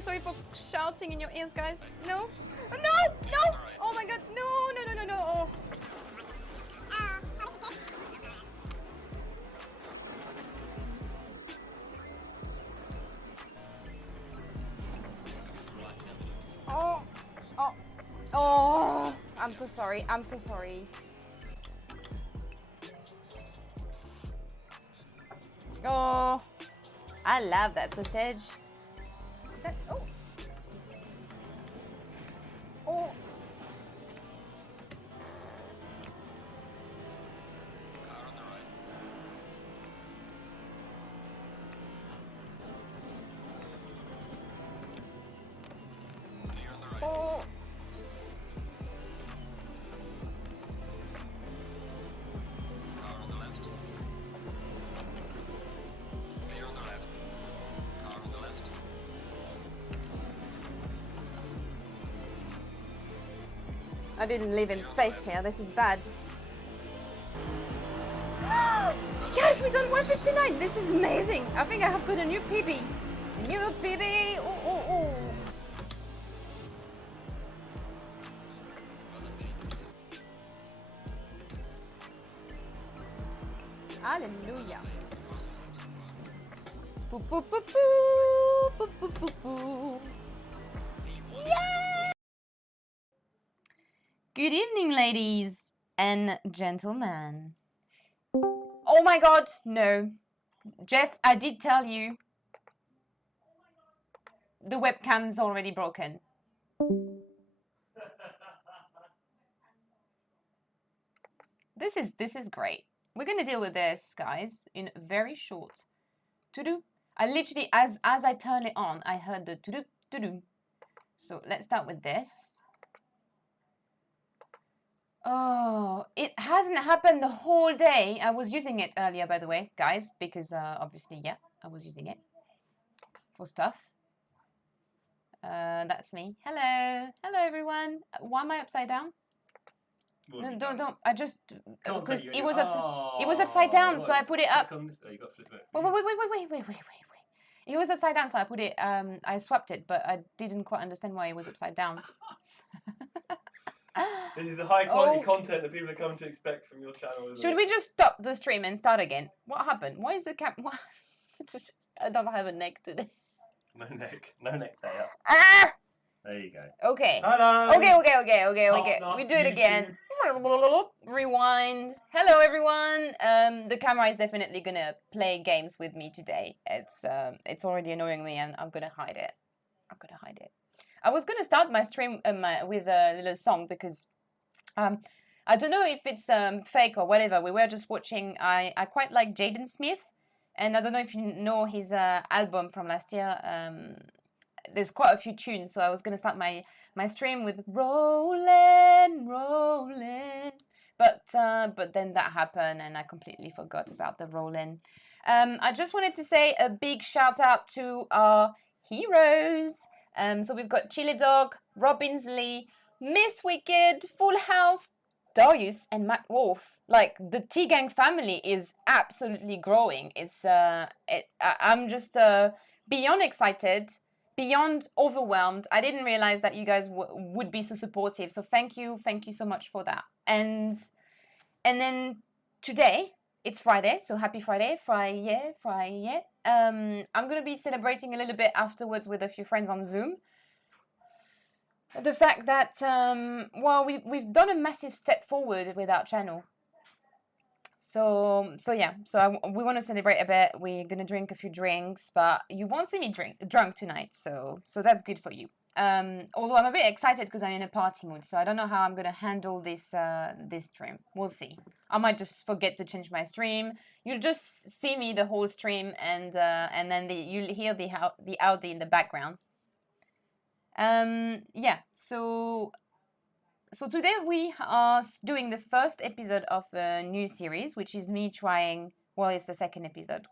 sorry for shouting in your ears, guys. No, no! Oh my god, no! Oh. Oh, I'm so sorry. Oh, I love that sausage. Oh. Oh. I didn't live in space here, this is bad. Guys, we done 159, this is amazing. I think I have got a new PB. New PB, ooh. Hallelujah. Boo, boo, boo, boo, boo, boo, boo. Yay! Good evening, ladies and gentlemen. Oh my god, no. Jeff, I did tell you. The webcam's already broken. This is great. We're gonna deal with this, guys, in very short. To-do. I literally, as I turn it on, I heard the to-do, to-do. So let's start with this. Oh, it hasn't happened the whole day. I was using it earlier, by the way, guys, because obviously, yeah, I was using it for stuff. That's me. Hello, everyone. Why am I upside down? No, don't. I just because it was upside down, so I put it up. Wait. It was upside down, so I put it. I swapped it, but I didn't quite understand why it was upside down. This is the high quality content that people are coming to expect from your channel. Should we just stop the stream and start again? What happened? Why is the cap? I don't have a neck today. No neck there. Ah! There you go. Okay. Hello. Okay. We do it again. Rewind. Hello, everyone. The camera is definitely gonna play games with me today. It's already annoying me, and I'm gonna hide it. I was gonna start my stream with a little song because I don't know if it's fake or whatever. We were just watching. I quite like Jaden Smith, and I don't know if you know his album from last year. There's quite a few tunes, so I was gonna start my stream with Rollin', but then that happened, and I completely forgot about the Rollin'. I just wanted to say a big shout out to our heroes. So we've got Chili Dog, Robinsley, Miss Wicked, Full House, Darius, and Matt Wolf. Like, the T-Gang family is absolutely growing. I'm just beyond excited, beyond overwhelmed. I didn't realize that you guys would be so supportive. So thank you so much for that. And then today, it's Friday, so happy Friday. I'm going to be celebrating a little bit afterwards with a few friends on Zoom. The fact that, we've done a massive step forward with our channel. So we want to celebrate a bit. We're going to drink a few drinks, but you won't see me drunk tonight, so that's good for you. Although I'm a bit excited because I'm in a party mood, so I don't know how I'm going to handle this stream. We'll see. I might just forget to change my stream. You'll just see me the whole stream, and then you'll hear the Audi in the background. So today we are doing the first episode of a new series, which is me trying. Well, it's the second episode.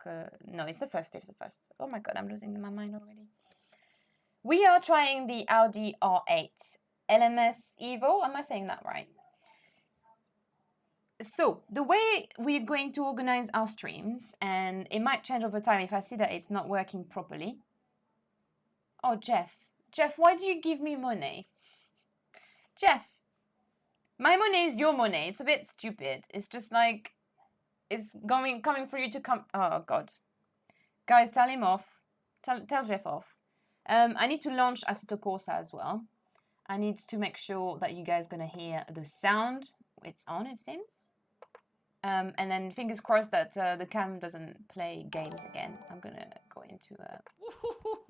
No, it's the first. Oh my god, I'm losing my mind already. We are trying the Audi R8 LMS Evo. Am I saying that right? So the way we're going to organize our streams, and it might change over time if I see that it's not working properly. Oh, Jeff. Jeff, why do you give me money? Jeff, my money is your money. It's a bit stupid. It's just like, it's coming for you to come. Oh, God. Guys, tell him off. Tell Jeff off. I need to launch Assetto Corsa as well. I need to make sure that you guys are going to hear the sound. It's on, it seems. And then fingers crossed that the cam doesn't play games again. I'm going to go into...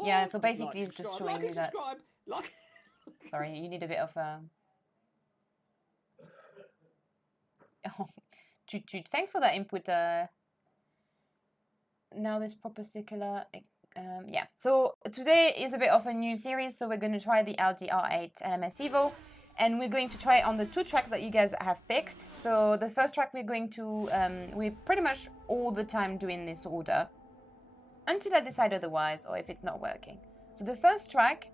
yeah, so basically it's just showing you that... Sorry, you need a bit of... Oh, toot toot. Thanks for that input. Now this particular... yeah, so today is a bit of a new series, so we're going to try the Audi R8 LMS Evo, and we're going to try on the 2 tracks that you guys have picked. So the first track we're going to, we're pretty much all the time doing this order, until I decide otherwise, or if it's not working. So the first track...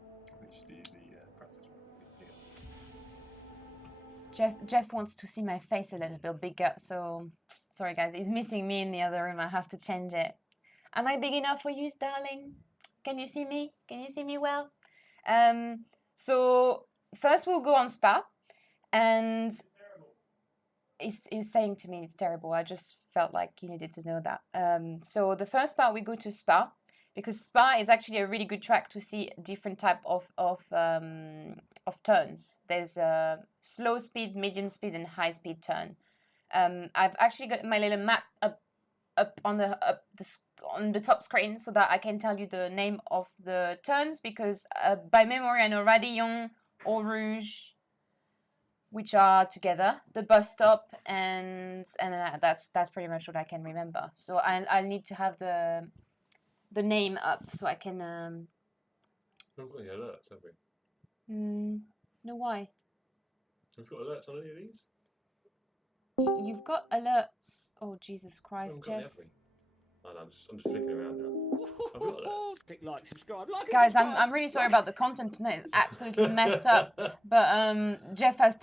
Jeff wants to see my face a little bit bigger, so sorry guys, he's missing me in the other room, I have to change it. Am I big enough for you, darling? Can you see me? Can you see me well? So first we'll go on Spa, and he's saying to me it's terrible. I just felt like you needed to know that. So the first part we go to Spa, because Spa is actually a really good track to see different type of turns. There's slow speed, medium speed, and high speed turn. I've actually got my little map up on the top screen so that I can tell you the name of the turns, because by memory I know Radillon, Eau Rouge, which are together, the bus stop, and that's pretty much what I can remember. So I'll need to have the name up so I can. We've got any alerts, have we? No, why? We've got alerts on any of these? You've got alerts. Oh, Jesus Christ, Jeff. Oh, no, I'm just flicking around now. I've got alerts. Click like, subscribe, Guys, I'm really sorry about the content tonight. It's absolutely messed up. But Jeff has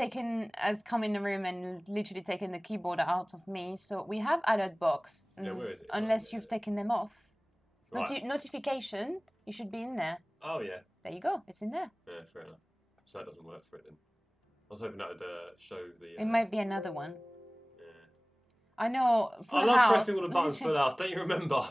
come in the room and literally taken the keyboard out of me. So we have alert box. Yeah, where is it? Unless you've taken them off. Right. Notification. You should be in there. Oh yeah. There you go. It's in there. Yeah, fair enough. So that doesn't work for it then. I was hoping that would show the. It might be another one. Yeah. I know. I love pressing all the buttons Full House. Don't you remember?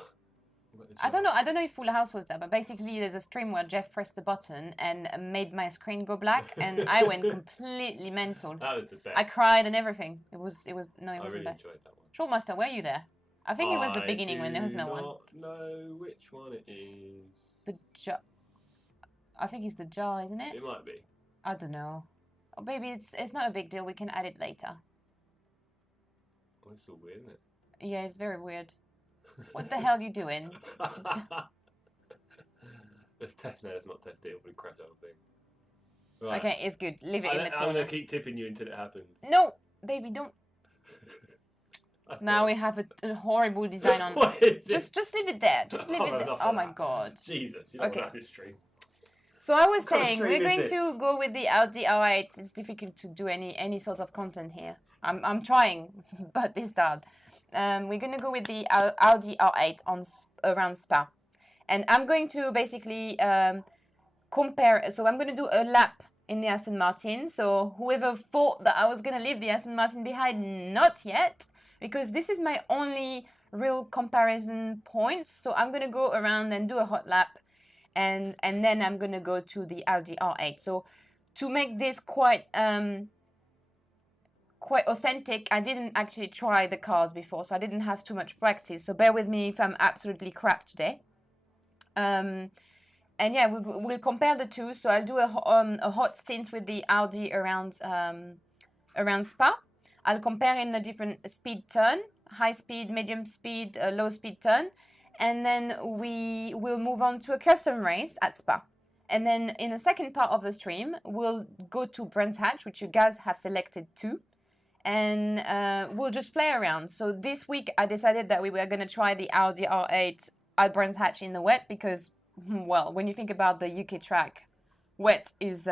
I don't know if Full House was there, but basically there's a stream where Jeff pressed the button and made my screen go black, and I went completely mental. That was the best. I cried and everything. It was no, it wasn't I really there. enjoyed that one. Shortmaster, were you there? I think it was the beginning when there was no one. I do not know which one it is. The jar. I think it's the jar, isn't it? It might be. I don't know. Or maybe it's not a big deal. We can add it later. Oh, it's all weird, isn't it? Yeah, it's very weird. What the hell are you doing? Let's test now. Let's not test it. We'll crash the whole thing. Right. Okay, it's good. Leave it in the corner. I'm going to keep tipping you until it happens. No, baby, don't. Now we have a horrible design on. Just leave it there. Just leave it there. Oh my god. Jesus, you don't want to stream. So I was saying we're going to go with the Audi R8. It's difficult to do any sort of content here. I'm trying, but it's hard. We're going to go with the Audi R8 around Spa, and I'm going to basically compare. So I'm going to do a lap in the Aston Martin. So whoever thought that I was going to leave the Aston Martin behind, not yet. Because this is my only real comparison point. So I'm going to go around and do a hot lap. And then I'm going to go to the Audi R8. So to make this quite authentic, I didn't actually try the cars before. So I didn't have too much practice. So bear with me if I'm absolutely crap today. And yeah, we'll compare the two. So I'll do a hot stint with the Audi around Spa. I'll compare in a different speed turn, high speed, medium speed, low speed turn. And then we will move on to a custom race at Spa. And then in the second part of the stream, we'll go to Brands Hatch, which you guys have selected too. And we'll just play around. So this week I decided that we were going to try the Audi R8 at Brands Hatch in the wet because, well, when you think about the UK track, wet is...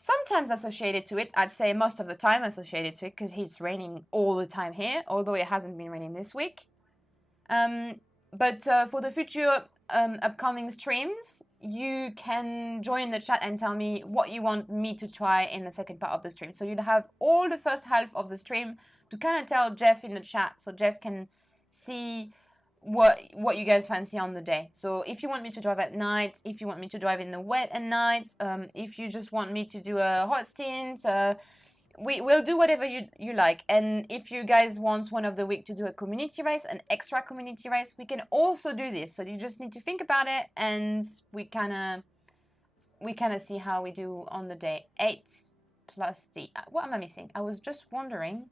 sometimes associated to it. I'd say most of the time associated to it because it's raining all the time here, although it hasn't been raining this week. But for the future upcoming streams, you can join the chat and tell me what you want me to try in the second part of the stream. So you'll have all the first half of the stream to kind of tell Jeff in the chat, so Jeff can see what you guys fancy on the day. So if you want me to drive at night, if you want me to drive in the wet at night, if you just want me to do a hot stint, we'll do whatever you like. And if you guys want one of the week to do a community race, an extra community race, we can also do this. So you just need to think about it, and we kind of see how we do on the day. 8 plus D. What am I missing? I was just wondering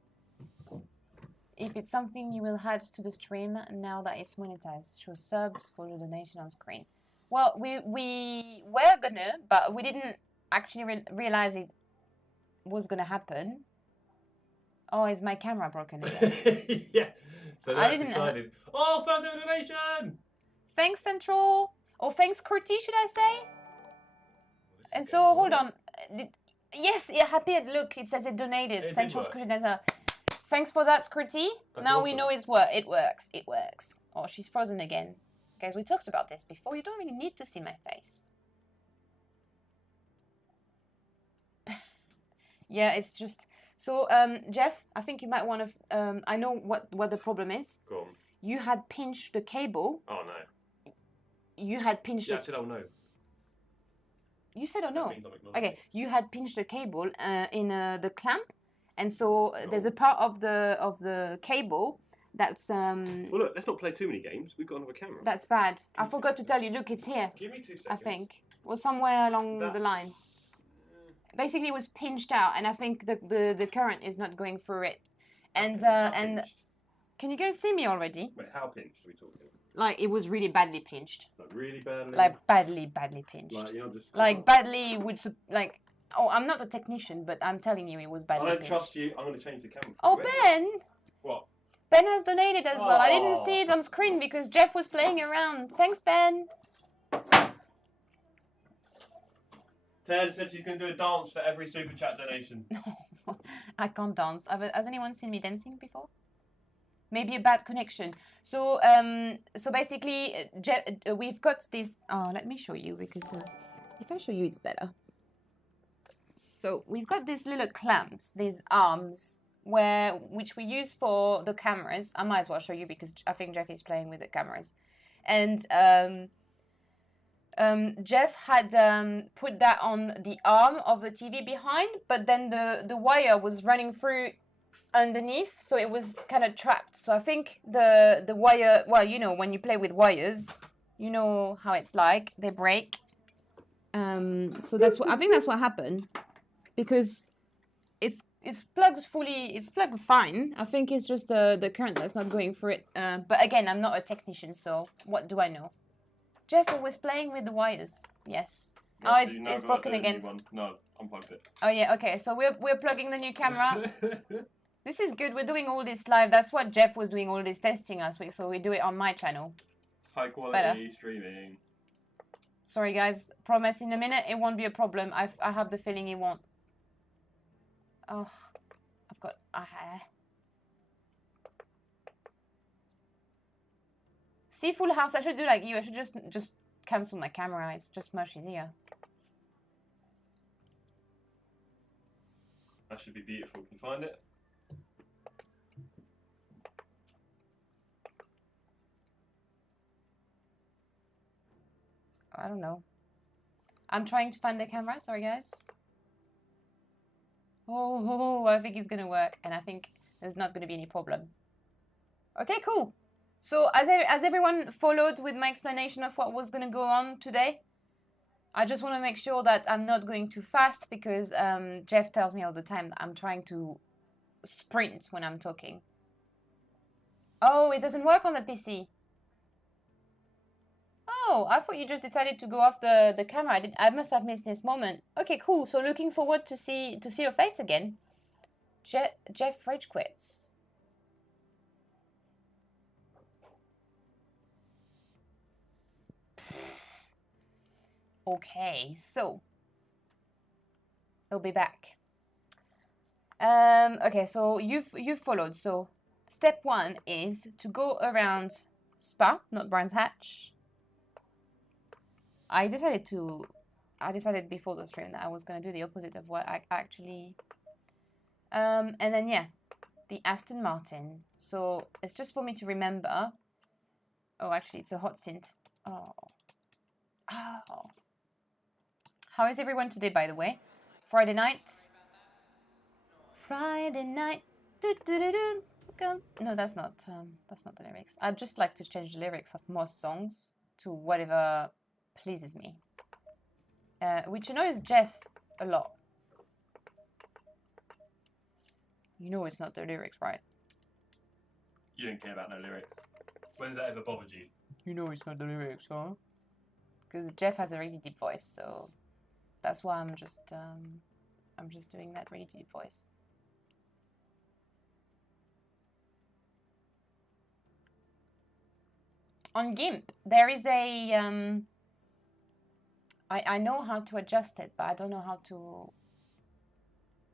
if it's something you will add to the stream now that it's monetized. Show subs for the donation on screen. Well, we were gonna, but we didn't actually realize it was gonna happen. Oh, is my camera broken again? Yeah. So I they didn't decided. Oh, found a donation! Thanks, Central. Or thanks, Curti, should I say? And so, hold on. Yes, yeah, happy. Look, it says it donated. Central Screen Data. Thanks for that, Scritty. Now we know it works. It works. Oh, she's frozen again. Guys, we talked about this before. You don't really need to see my face. Yeah, it's just... So, Jeff, I think you might want to... I know what the problem is. Go on. You had pinched the cable. Oh, no. You had pinched I said, oh, no. You said, oh, no. Okay, you had pinched the cable in the clamp. And so there's a part of the cable that's... Well, look, let's not play too many games. We've got another camera. That's bad. I forgot to tell you. Look, it's here. Give me 2 seconds. I think. Well, somewhere along the line. Basically, it was pinched out, and I think the current is not going through it. And can you guys see me already? Wait, how pinched are we talking? Like, it was really badly pinched. Like, really badly? Like, badly pinched. Like, you know, just... Like, badly would... Like... Oh, I'm not a technician, but I'm telling you it was badly pinched. I don't trust you. I'm going to change the camera. Oh, Ben! What? Ben has donated as well. I didn't see it on screen because Jeff was playing around. Thanks, Ben. Ted said she's going to do a dance for every super chat donation. I can't dance. Has anyone seen me dancing before? Maybe a bad connection. So, so basically, Jeff, we've got this... Oh, let me show you because if I show you, it's better. So we've got these little clamps, these arms, which we use for the cameras. I might as well show you because I think Jeff is playing with the cameras. And Jeff had put that on the arm of the TV behind, but then the wire was running through underneath, so it was kind of trapped. So I think the wire, well, you know, when you play with wires, you know how it's like, they break. So I think that's what happened, because it's plugged fully, it's plugged fine. I think it's just the current that's not going through it. But again, I'm not a technician, so what do I know? Jeff was playing with the wires. Yes. Yeah, oh, so it's broken again. No, unplugged it. Oh yeah, okay. So we're plugging the new camera. This is good. We're doing all this live. That's what Jeff was doing all this testing last week. So we do it on my channel. High quality streaming. Sorry guys. Promise in a minute it won't be a problem. I have the feeling it won't. Oh, I've got. See Full House. I should do like you. I should just cancel my camera. It's just much easier. That should be beautiful. Can you find it? I don't know. I'm trying to find the camera. Sorry, guys. Oh, I think it's going to work. And I think there's not going to be any problem. Okay, cool. So as everyone followed with my explanation of what was going to go on today, I just want to make sure that I'm not going too fast because Jeff tells me all the time that I'm trying to sprint when I'm talking. Oh, it doesn't work on the PC. Oh, I thought you just decided to go off the camera. I must have missed this moment. Okay, cool. So looking forward to see your face again. Jeff rage quits. Okay, so he'll be back. Okay, so you've followed. So step 1 is to go around Spa, not Brands Hatch. I decided before the stream that I was going to do the opposite of what I actually... and then, yeah, the Aston Martin. So it's just for me to remember. Oh, actually, it's a hot stint. Oh. Oh. How is everyone today, by the way? Friday night. Friday night. Do, do, do, do. Go. No, that's not the lyrics. I'd just like to change the lyrics of most songs to whatever pleases me. Which annoys Jeff a lot. You know it's not the lyrics, right? You don't care about no lyrics. When's that ever bothered you? You know it's not the lyrics, huh? Because Jeff has a really deep voice, so that's why I'm just doing that really deep voice. On GIMP, there is a I know how to adjust it, but I don't know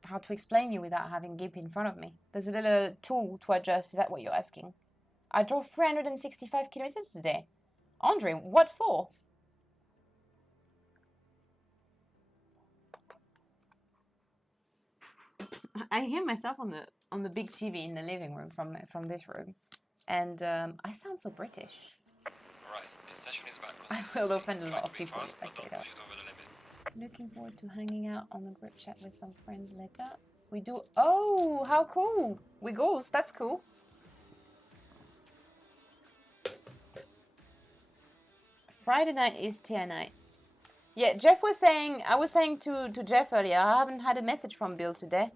how to explain you without having GIMP in front of me. There's a little tool to adjust. Is that what you're asking? I drove 365 kilometers today. Andre, what for? I hear myself on the big TV in the living room from this room, and I sound so British. Right, this session is about I will offend a lot of people fast, if I but say don't that. push it over the limit. Looking forward to hanging out on the group chat with some friends later. We do. Oh, how cool! Wiggles, that's cool. Friday night is tier night. Yeah, Jeff was saying. I was saying to Jeff earlier. I haven't had a message from Bill today,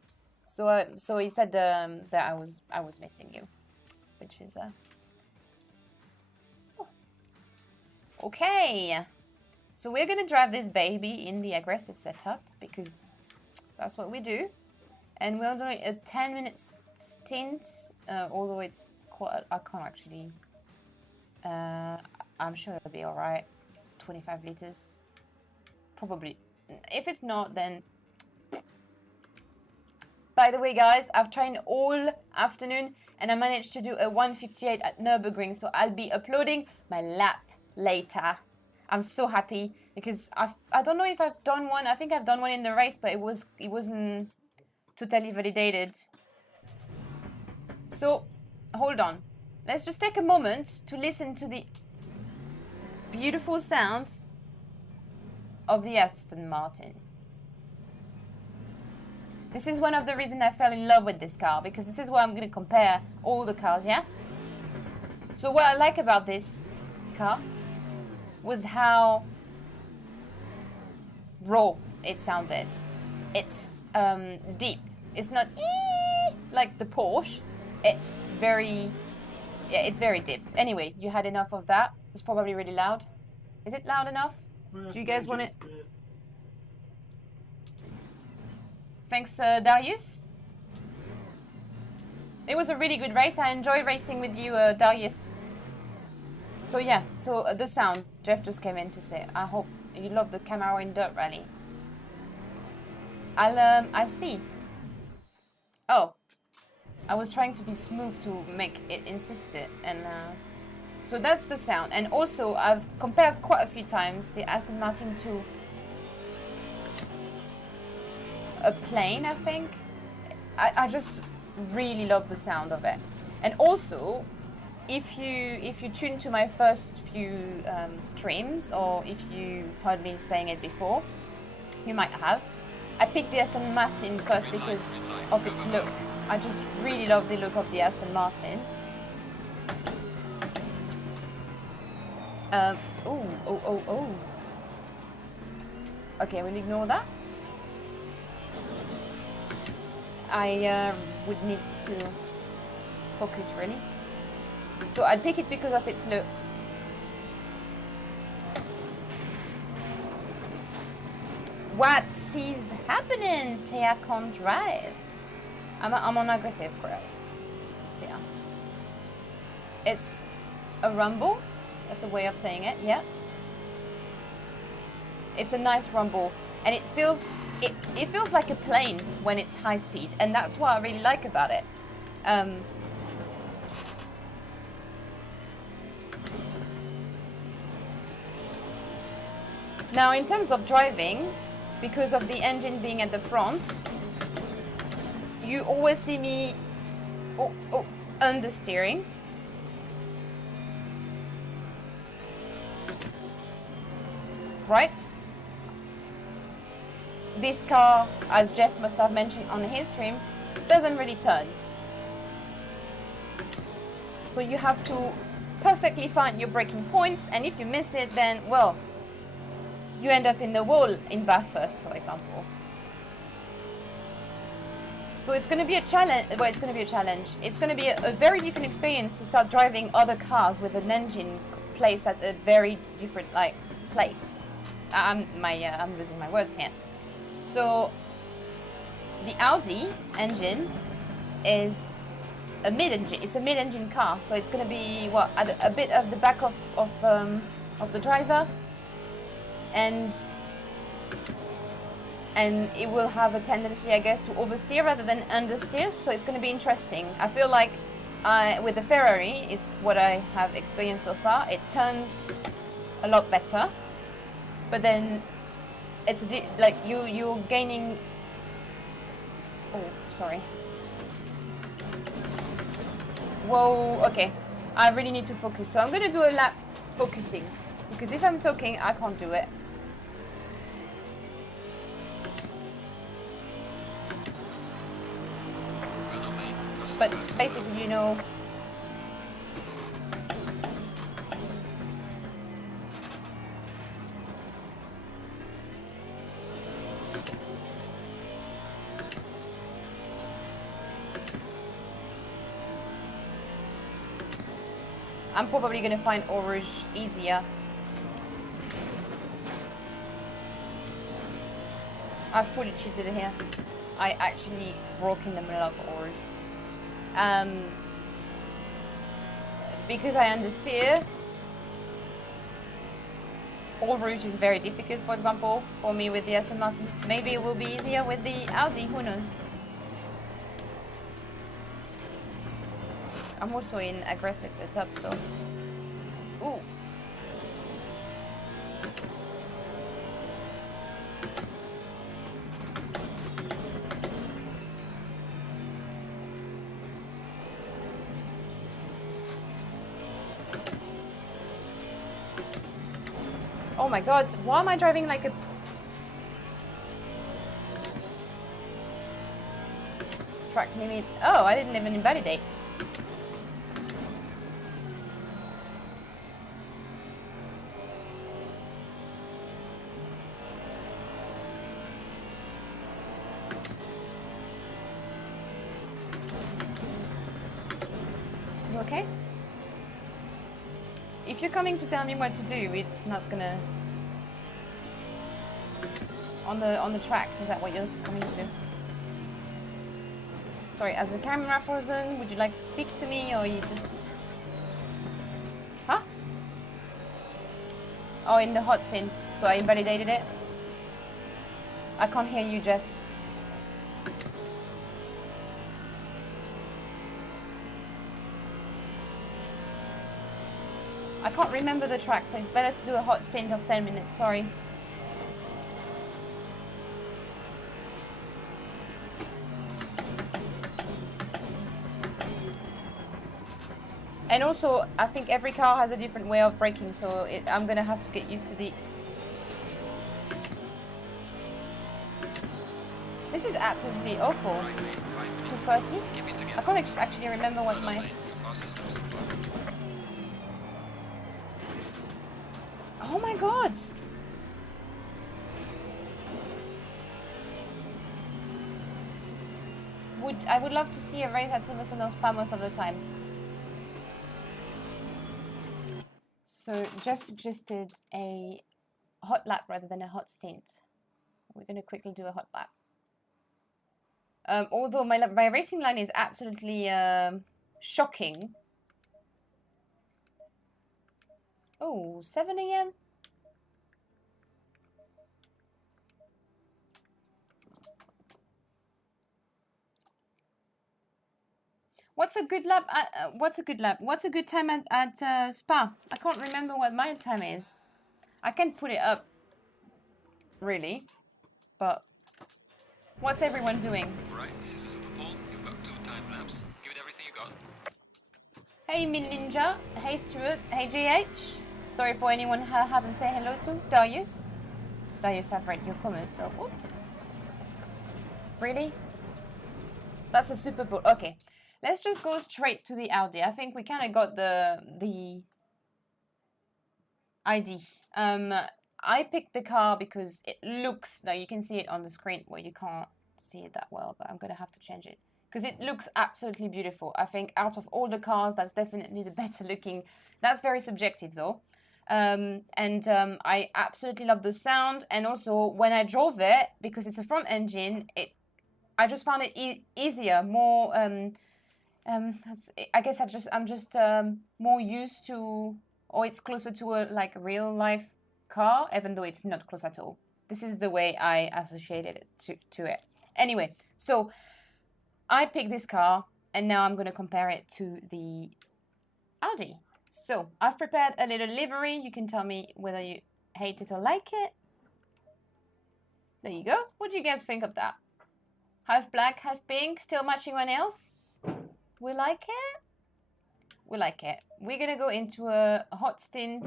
so he said that I was missing you, which is oh. Okay. So we're gonna drive this baby in the aggressive setup because that's what we do, and we're doing a 10-minute stint. Although it's quite, I can't actually. I'm sure it'll be all right. 25 liters, probably. If it's not, then. By the way, guys, I've trained all afternoon and I managed to do a 158 at Nürburgring, so I'll be uploading my lap later. I'm so happy because I don't know if I've done one. I think I've done one in the race, but it wasn't totally validated. So hold on. Let's just take a moment to listen to the beautiful sound of the Aston Martin. This is one of the reasons I fell in love with this car, because this is where I'm going to compare all the cars, yeah? So what I like about this car was how raw it sounded. It's deep. It's not like the Porsche. It's very deep. Anyway, you had enough of that. It's probably really loud. Is it loud enough? Do you guys want it? Thanks, Darius. It was a really good race. I enjoy racing with you, Darius. So yeah, the sound. Jeff just came in to say, I hope you love the Camaro in Dirt Rally. I'll see. Oh, I was trying to be smooth to make it insist it, and so that's the sound. And also, I've compared quite a few times the Aston Martin to a plane, I think. I just really love the sound of it. And also, if you tune to my first few streams, or if you heard me saying it before, you might have. I picked the Aston Martin first because of its look. I just really love the look of the Aston Martin. Oh. Okay, we'll ignore that. I would need to focus really. So I'd pick it because of its looks. What is happening? Thea can't drive. I'm on aggressive, correct? Thea. It's a rumble. That's a way of saying it. Yeah. It's a nice rumble, and it feels like a plane when it's high speed, and that's what I really like about it. Now, in terms of driving, because of the engine being at the front, you always see me understeering. Right? This car, as Jeff must have mentioned on his stream, doesn't really turn. So you have to perfectly find your braking points, and if you miss it, then, well, you end up in the wall in Bathurst, for example. So it's going to be a challenge. Well, it's going to be a challenge. It's going to be a very different experience to start driving other cars with an engine placed at a very different place. I'm losing my words here. So the Audi engine is a mid-engine. It's a mid-engine car, so it's going to be what, at a bit of the back of the driver, and it will have a tendency, I guess, to oversteer rather than understeer. So it's going to be interesting. I feel like with the Ferrari, it's what I have experienced so far. It turns a lot better, but then it's like you're gaining. Oh, sorry. Whoa, okay. I really need to focus. So I'm going to do a lap focusing, because if I'm talking, I can't do it. But basically, you know, I'm probably going to find Eau Rouge easier. I fully cheated here. I actually broke in the middle of Eau Rouge. Because I understeer, Eau Rouge is very difficult, for example, for me with the Aston Martin. Maybe it will be easier with the Audi, who knows. I'm also in aggressive setup, so... Ooh. Oh my god, why am I driving like a... Track limit... Oh, I didn't even invalidate. You okay? If you're coming to tell me what to do, it's not gonna... On the track, is that what you're coming to do? Sorry, as the camera frozen, would you like to speak to me, or you just... Huh? Oh, in the hot stint, so I invalidated it? I can't hear you, Jeff. I can't remember the track, so it's better to do a hot stint of 10 minutes, sorry. And also, I think every car has a different way of braking, so I'm gonna have to get used to the... This is absolutely awful. 230? I can't actually remember what my... Oh my god! I would love to see a race at Silverstone or Spa most of the time. So Jeff suggested a hot lap rather than a hot stint. We're going to quickly do a hot lap. Although my racing line is absolutely shocking. Oh, 7 AM? What's a good lap? What's a good lap? What's a good time at Spa? I can't remember what my time is. I can put it up really. But what's everyone doing? Right, this is a Super Bowl. You've got 2 time lapse. Give it everything you got. Hey Min Ninja, hey Stuart, hey GH. Sorry for anyone I haven't said hello to. Darius. Darius, I've read your comments, so oops. Really? That's a Super Bowl. Okay, let's just go straight to the Audi. I think we kind of got the ID. I picked the car because it looks, now you can see it on the screen, well, you can't see it that well, but I'm gonna have to change it because it looks absolutely beautiful. I think out of all the cars, that's definitely the better looking. That's very subjective though. I absolutely love the sound, and also when I drove it, because it's a front engine, I just found it easier, more. I guess I'm just more used to, or it's closer to a like real life car, even though it's not close at all. This is the way I associated it to it. Anyway, so I picked this car, and now I'm gonna compare it to the Audi. So I've prepared a little livery. You can tell me whether you hate it or like it. There you go. What do you guys think of that? Half black, half pink, still matching my nails. We like it? We like it. We're gonna go into a hot stint,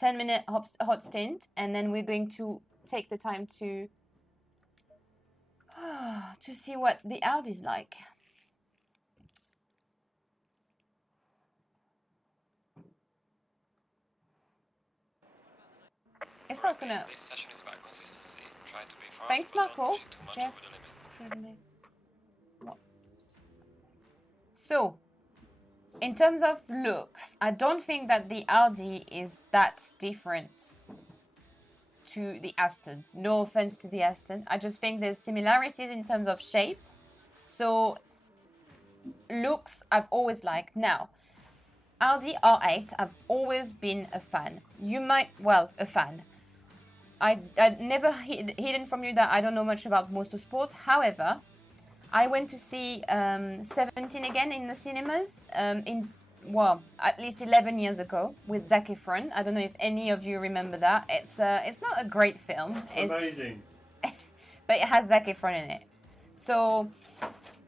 10-minute hot stint, and then we're going to take the time to see what the Audi's like. It's not gonna. This session is about consistency. Try to be fast, Thanks, but don't Marco. push it too much Jeff. over the limit. So, in terms of looks, I don't think that the Audi is that different to the Aston. No offense to the Aston. I just think there's similarities in terms of shape. So, looks I've always liked. Now, Audi R8, I've always been a fan. You might, well, a fan. I never hidden from you that I don't know much about motorsport. However, I went to see 17 again in the cinemas at least 11 years ago with Zac Efron. I don't know if any of you remember that. It's not a great film. It's Amazing. but it has Zac Efron in it. So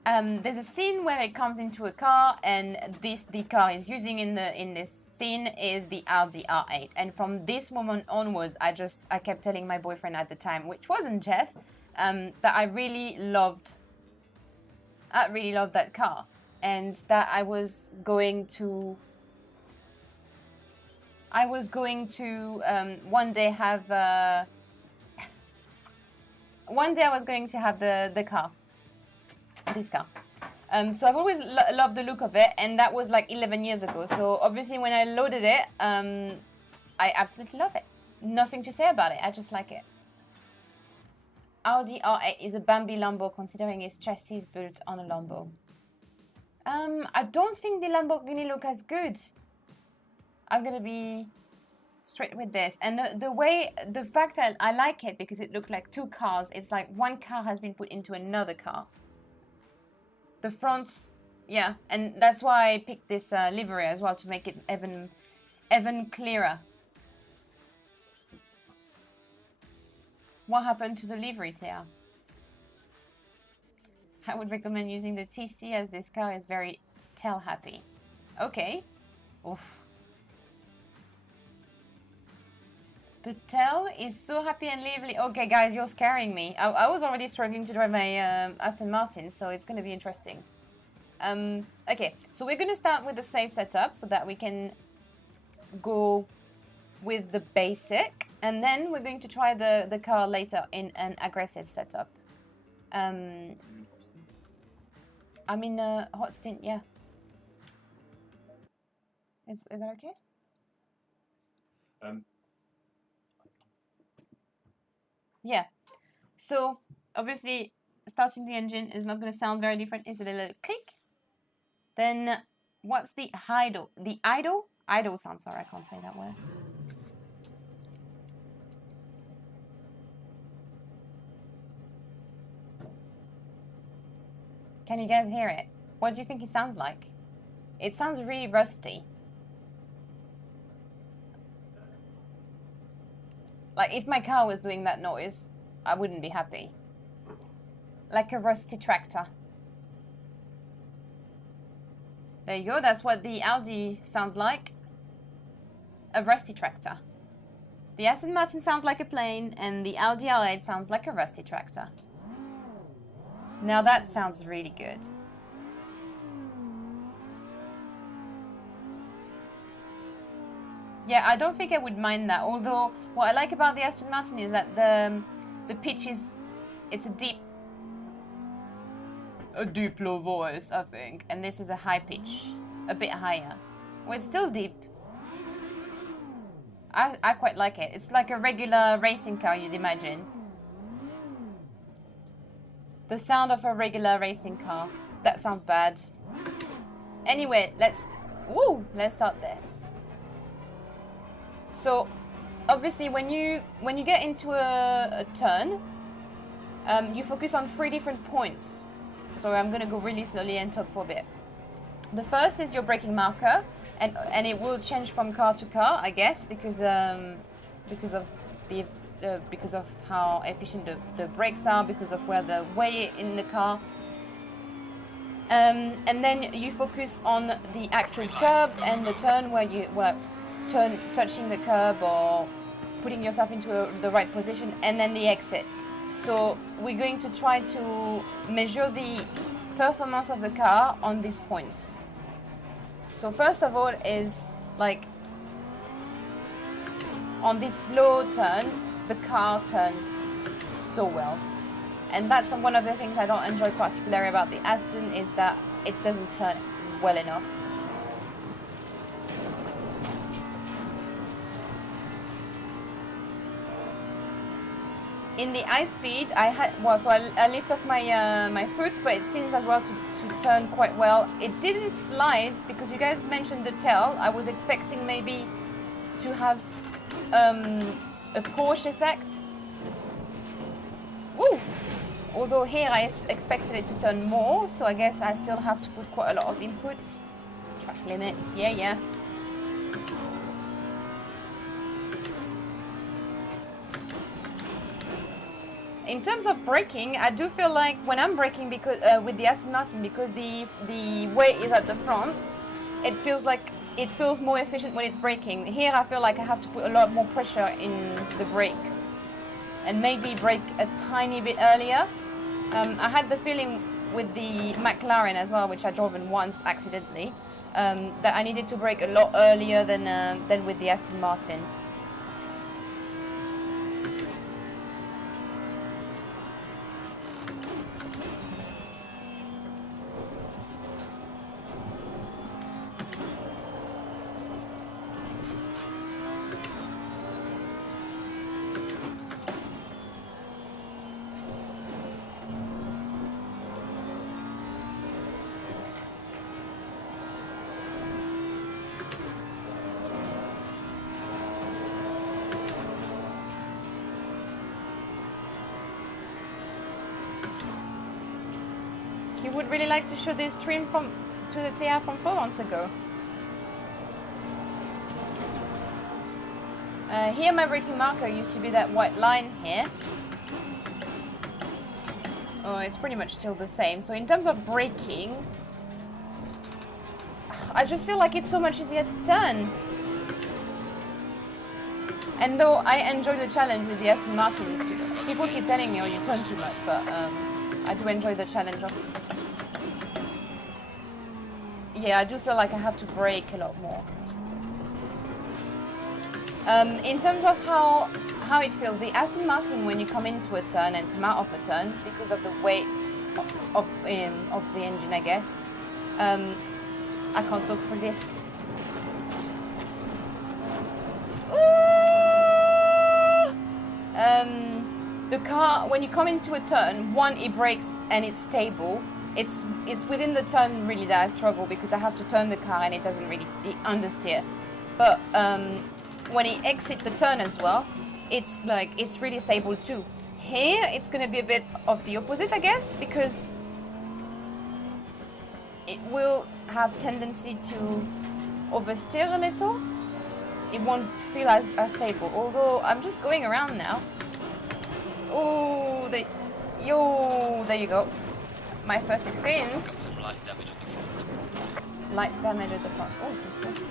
there's a scene where it comes into a car, and the car is using in this scene is the Audi R8. And from this moment onwards, I kept telling my boyfriend at the time, which wasn't Jeff, that I really loved that car, and that I was going to one day have one day I was going to have the car, this car. So I've always loved the look of it, and that was like 11 years ago. So obviously when I loaded it, I absolutely love it. Nothing to say about it. I just like it. Audi R8 is a Bambi Lambo, considering its chassis is built on a Lambo. I don't think the Lamborghini look as good. I'm gonna be straight with this. And the fact that I like it because it looked like two cars. It's like one car has been put into another car. The front, yeah, and that's why I picked this livery as well, to make it even clearer. What happened to the livery, Thea? I would recommend using the TC, as this car is very tail happy. Okay. Oof. The tail is so happy and lively. Okay, guys, you're scaring me. I was already struggling to drive my Aston Martin, so it's going to be interesting. Okay, so we're going to start with the safe setup so that we can go with the basic, and then we're going to try the car later in an aggressive setup. I'm in a hot stint, yeah. Is that okay? Yeah. So obviously starting the engine is not going to sound very different. It's a little click. Then what's the idle? The idle? Idle sound, sorry, I can't say that word. Can you guys hear it? What do you think it sounds like? It sounds really rusty. Like, if my car was doing that noise, I wouldn't be happy. Like a rusty tractor. There you go, that's what the Audi sounds like. A rusty tractor. The Aston Martin sounds like a plane, and the Audi R8 sounds like a rusty tractor. Now that sounds really good. Yeah, I don't think I would mind that, although what I like about the Aston Martin is that the pitch is, it's a deep low voice, I think, and this is a high pitch, a bit higher. Well, it's still deep. I quite like it. It's like a regular racing car, you'd imagine. The sound of a regular racing car. That sounds bad. Anyway, let's start this. So, obviously, when you get into a turn, you focus on 3 different points. So I'm gonna go really slowly and talk for a bit. The first is your braking marker, and it will change from car to car, I guess, because of how efficient the brakes are, because of where the weight in the car. And then you focus on the actual curb and the turn where you touching the curb or putting yourself into the right position, and then the exit. So we're going to try to measure the performance of the car on these points. So first of all is like on this slow turn, the car turns so well. And that's one of the things I don't enjoy particularly about the Aston, is that it doesn't turn well enough. In the high speed, I lift off my foot, but it seems as well to turn quite well. It didn't slide because you guys mentioned the tail. I was expecting maybe to have a Porsche effect. Woo! Although here I expected it to turn more, so I guess I still have to put quite a lot of inputs. Track limits, yeah. In terms of braking, I do feel like when I'm braking because with the Aston Martin, because the weight is at the front, it feels more efficient when it's braking. Here I feel like I have to put a lot more pressure in the brakes and maybe brake a tiny bit earlier. I had the feeling with the McLaren as well, which I drove in once accidentally, that I needed to brake a lot earlier than with the Aston Martin. Would really like to show this trim to the Thea from 4 months ago. Here my braking marker used to be that white line here. Oh, it's pretty much still the same. So in terms of braking, I just feel like it's so much easier to turn. And though I enjoy the challenge with the Aston Martin, people keep telling me, oh, you turn too much, but I do enjoy the challenge of... Yeah, I do feel like I have to brake a lot more. In terms of how it feels, the Aston Martin, when you come into a turn and come out of a turn, because of the weight of the engine, I guess, I can't talk for this. The car, when you come into a turn, one, it brakes and it's stable. It's within the turn really that I struggle, because I have to turn the car and it doesn't really understeer. But when it exits the turn as well, it's really stable too. Here it's gonna be a bit of the opposite, I guess, because it will have tendency to oversteer a little. it won't feel as stable. Although I'm just going around now. Oh, there you go. My first experience. Some light damage on the front. Light damage at the front. Oh, crystal.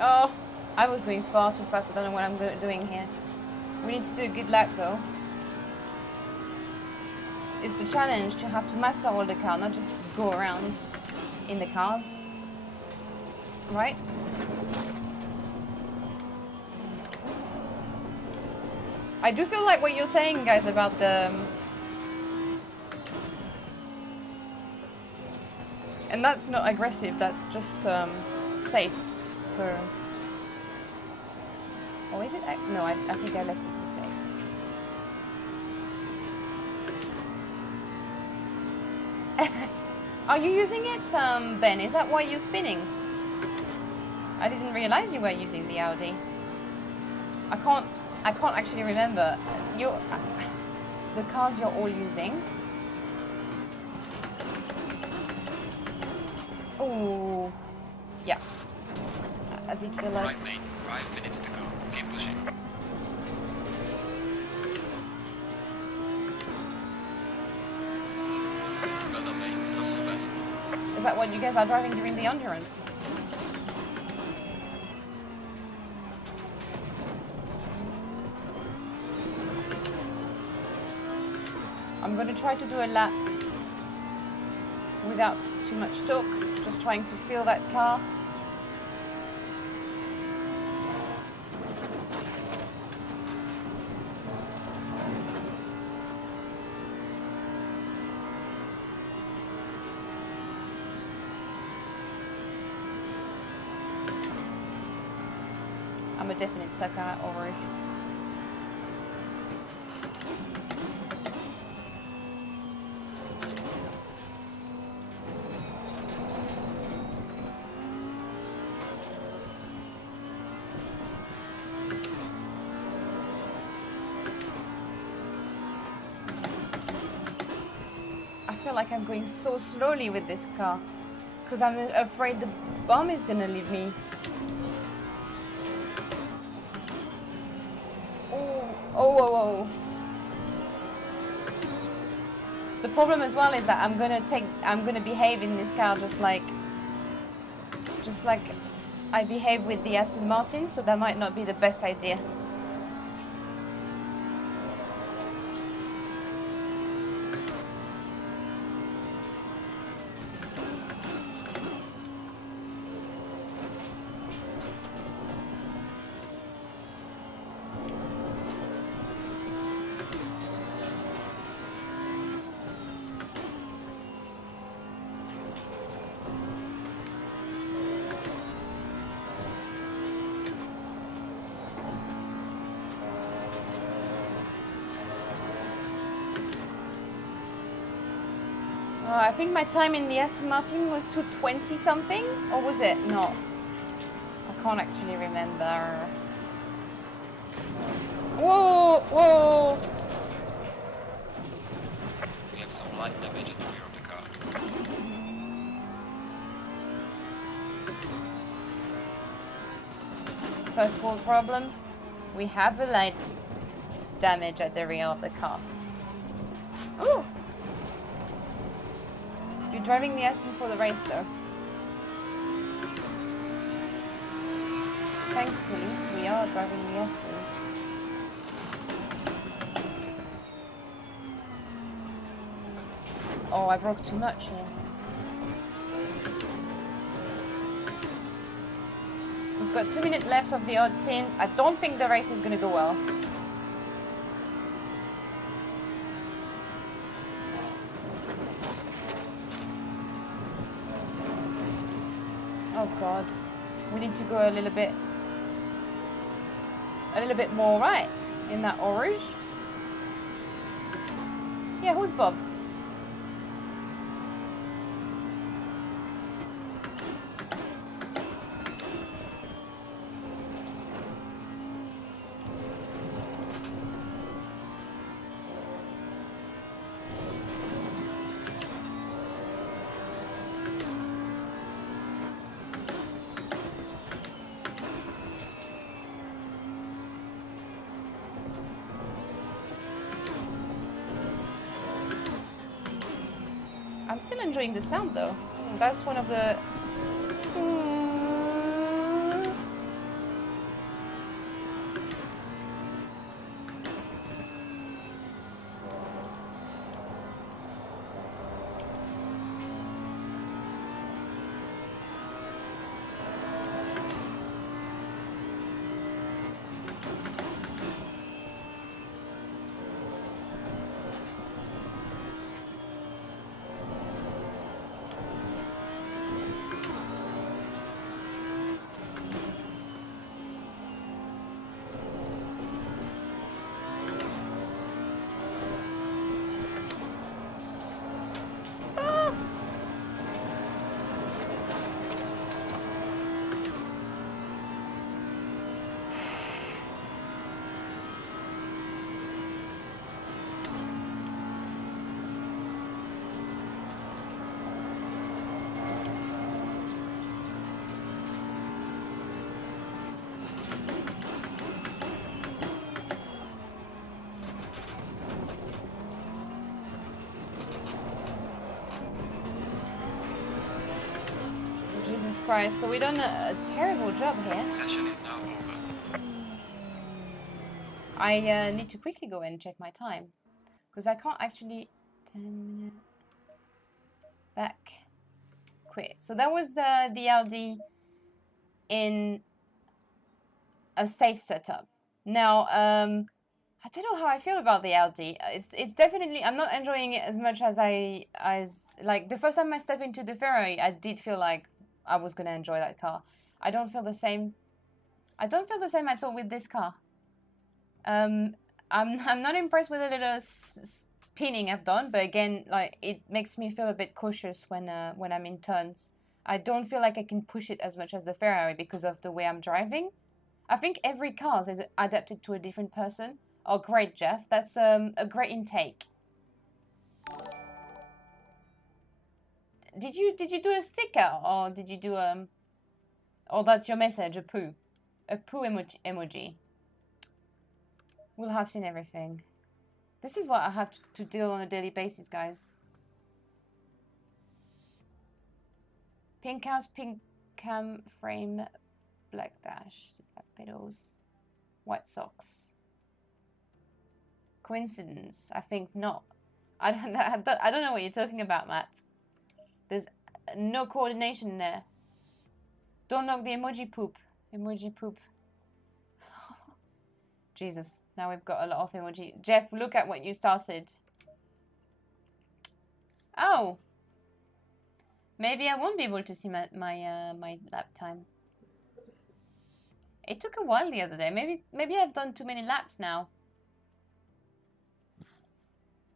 Oh, I was going far too fast. I don't know what I'm doing here. We need to do a good lap though. It's the challenge to have to master all the car, not just go around in the cars. Right? I do feel like what you're saying, guys, about the... And that's not aggressive, that's just safe, so... Or is it? No, I think I left it to safe. Are you using it, Ben? Is that why you're spinning? I didn't realize you were using the Audi. I can't actually remember. The cars you're all using. Oh, yeah. I did feel like... Right, mate. 5 minutes to go. Keep pushing. Well done, mate. That's your best. Is that what you guys are driving during the endurance? I'm going to try to do a lap without too much talk, just trying to feel that car. I'm a definite sucker at orange. I feel like I'm going so slowly with this car because I'm afraid the bomb is gonna leave me. Oh. The problem as well is that I'm gonna behave in this car just like I behave with the Aston Martin, so that might not be the best idea. I think my time in the Aston Martin was 2:20 something, or was it? No, I can't actually remember. Whoa! We have some light damage at the rear of the car. First world problem. We have a light damage at the rear of the car. Ooh! You're driving the Aston for the race though. Thankfully, we are driving the Aston. Oh, I broke too much here. We've got 2 minutes left of the odd stint. I don't think the race is going to go well. Oh God, we need to go a little bit more right in that orange. Yeah, who's Bob? I'm still enjoying the sound though. That's one of the... Jesus Christ, so we done a terrible job here. Session is now over. I need to quickly go and check my time. Because I can't actually... 10 minutes... Back. Quit. So that was the Audi in a safe setup. Now, I don't know how I feel about the Audi. It's definitely... I'm not enjoying it as much as like, the first time I stepped into the Ferrari, I did feel like I was going to enjoy that car. I don't feel the same. I don't feel the same at all with this car. I'm not impressed with the little spinning I've done, but again, like, it makes me feel a bit cautious when I'm in turns. I don't feel like I can push it as much as the Ferrari because of the way I'm driving. I think every car is adapted to a different person. Oh, great, Jeff. That's a great intake. Did you do a sticker, or did you do or that's your message, a poo emoji? We'll have seen everything. This is what I have to deal on a daily basis, guys. Pink house, pink cam frame, black dash, black pedals, white socks. Coincidence? I think not. I don't know what you're talking about, Matt. There's no coordination there. Don't knock the emoji poop. Emoji poop. Jesus, now we've got a lot of emoji. Jeff, look at what you started. Oh. Maybe I won't be able to see my lap time. It took a while the other day. Maybe I've done too many laps now.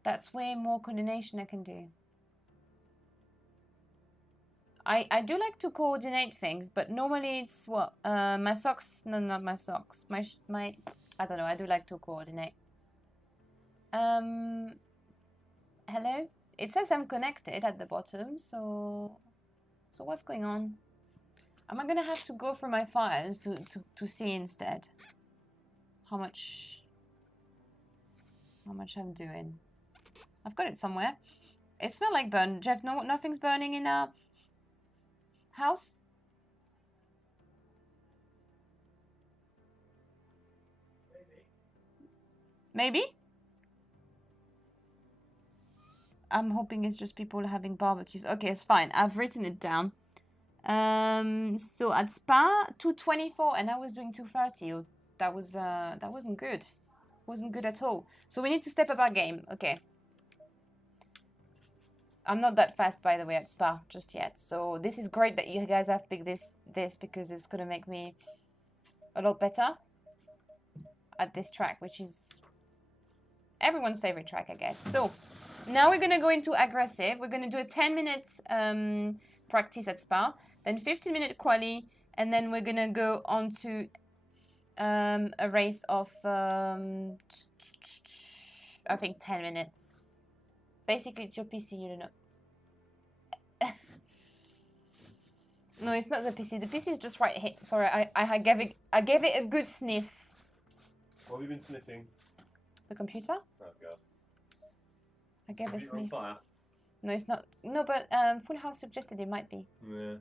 That's way more coordination I can do. I do like to coordinate things, but normally it's what? My socks? No, not my socks. My I don't know. I do like to coordinate. Hello? It says I'm connected at the bottom, so what's going on? Am I gonna have to go through my files to see instead how much I'm doing? I've got it somewhere. It smells like burn. Jeff, no, nothing's burning in our house? Maybe? I'm hoping it's just people having barbecues. Okay, it's fine. I've written it down. So at Spa, 224, and I was doing 230. That wasn't good. Wasn't good at all. So we need to step up our game. Okay. I'm not that fast, by the way, at Spa just yet. So this is great that you guys have picked this because it's gonna make me a lot better at this track, which is everyone's favorite track, I guess. So now we're gonna go into aggressive. We're gonna do a 10 minutes practice at Spa, then 15-minute quali, and then we're gonna go on to a race of I think 10 minutes. Basically, it's your PC, you don't know. No, it's not the PC. The PC is just right here. Sorry, I gave it a good sniff. What have you been sniffing? The computer? Oh god. I gave a sniff. Fire. No, it's not. No, but Full House suggested it might be. Yeah.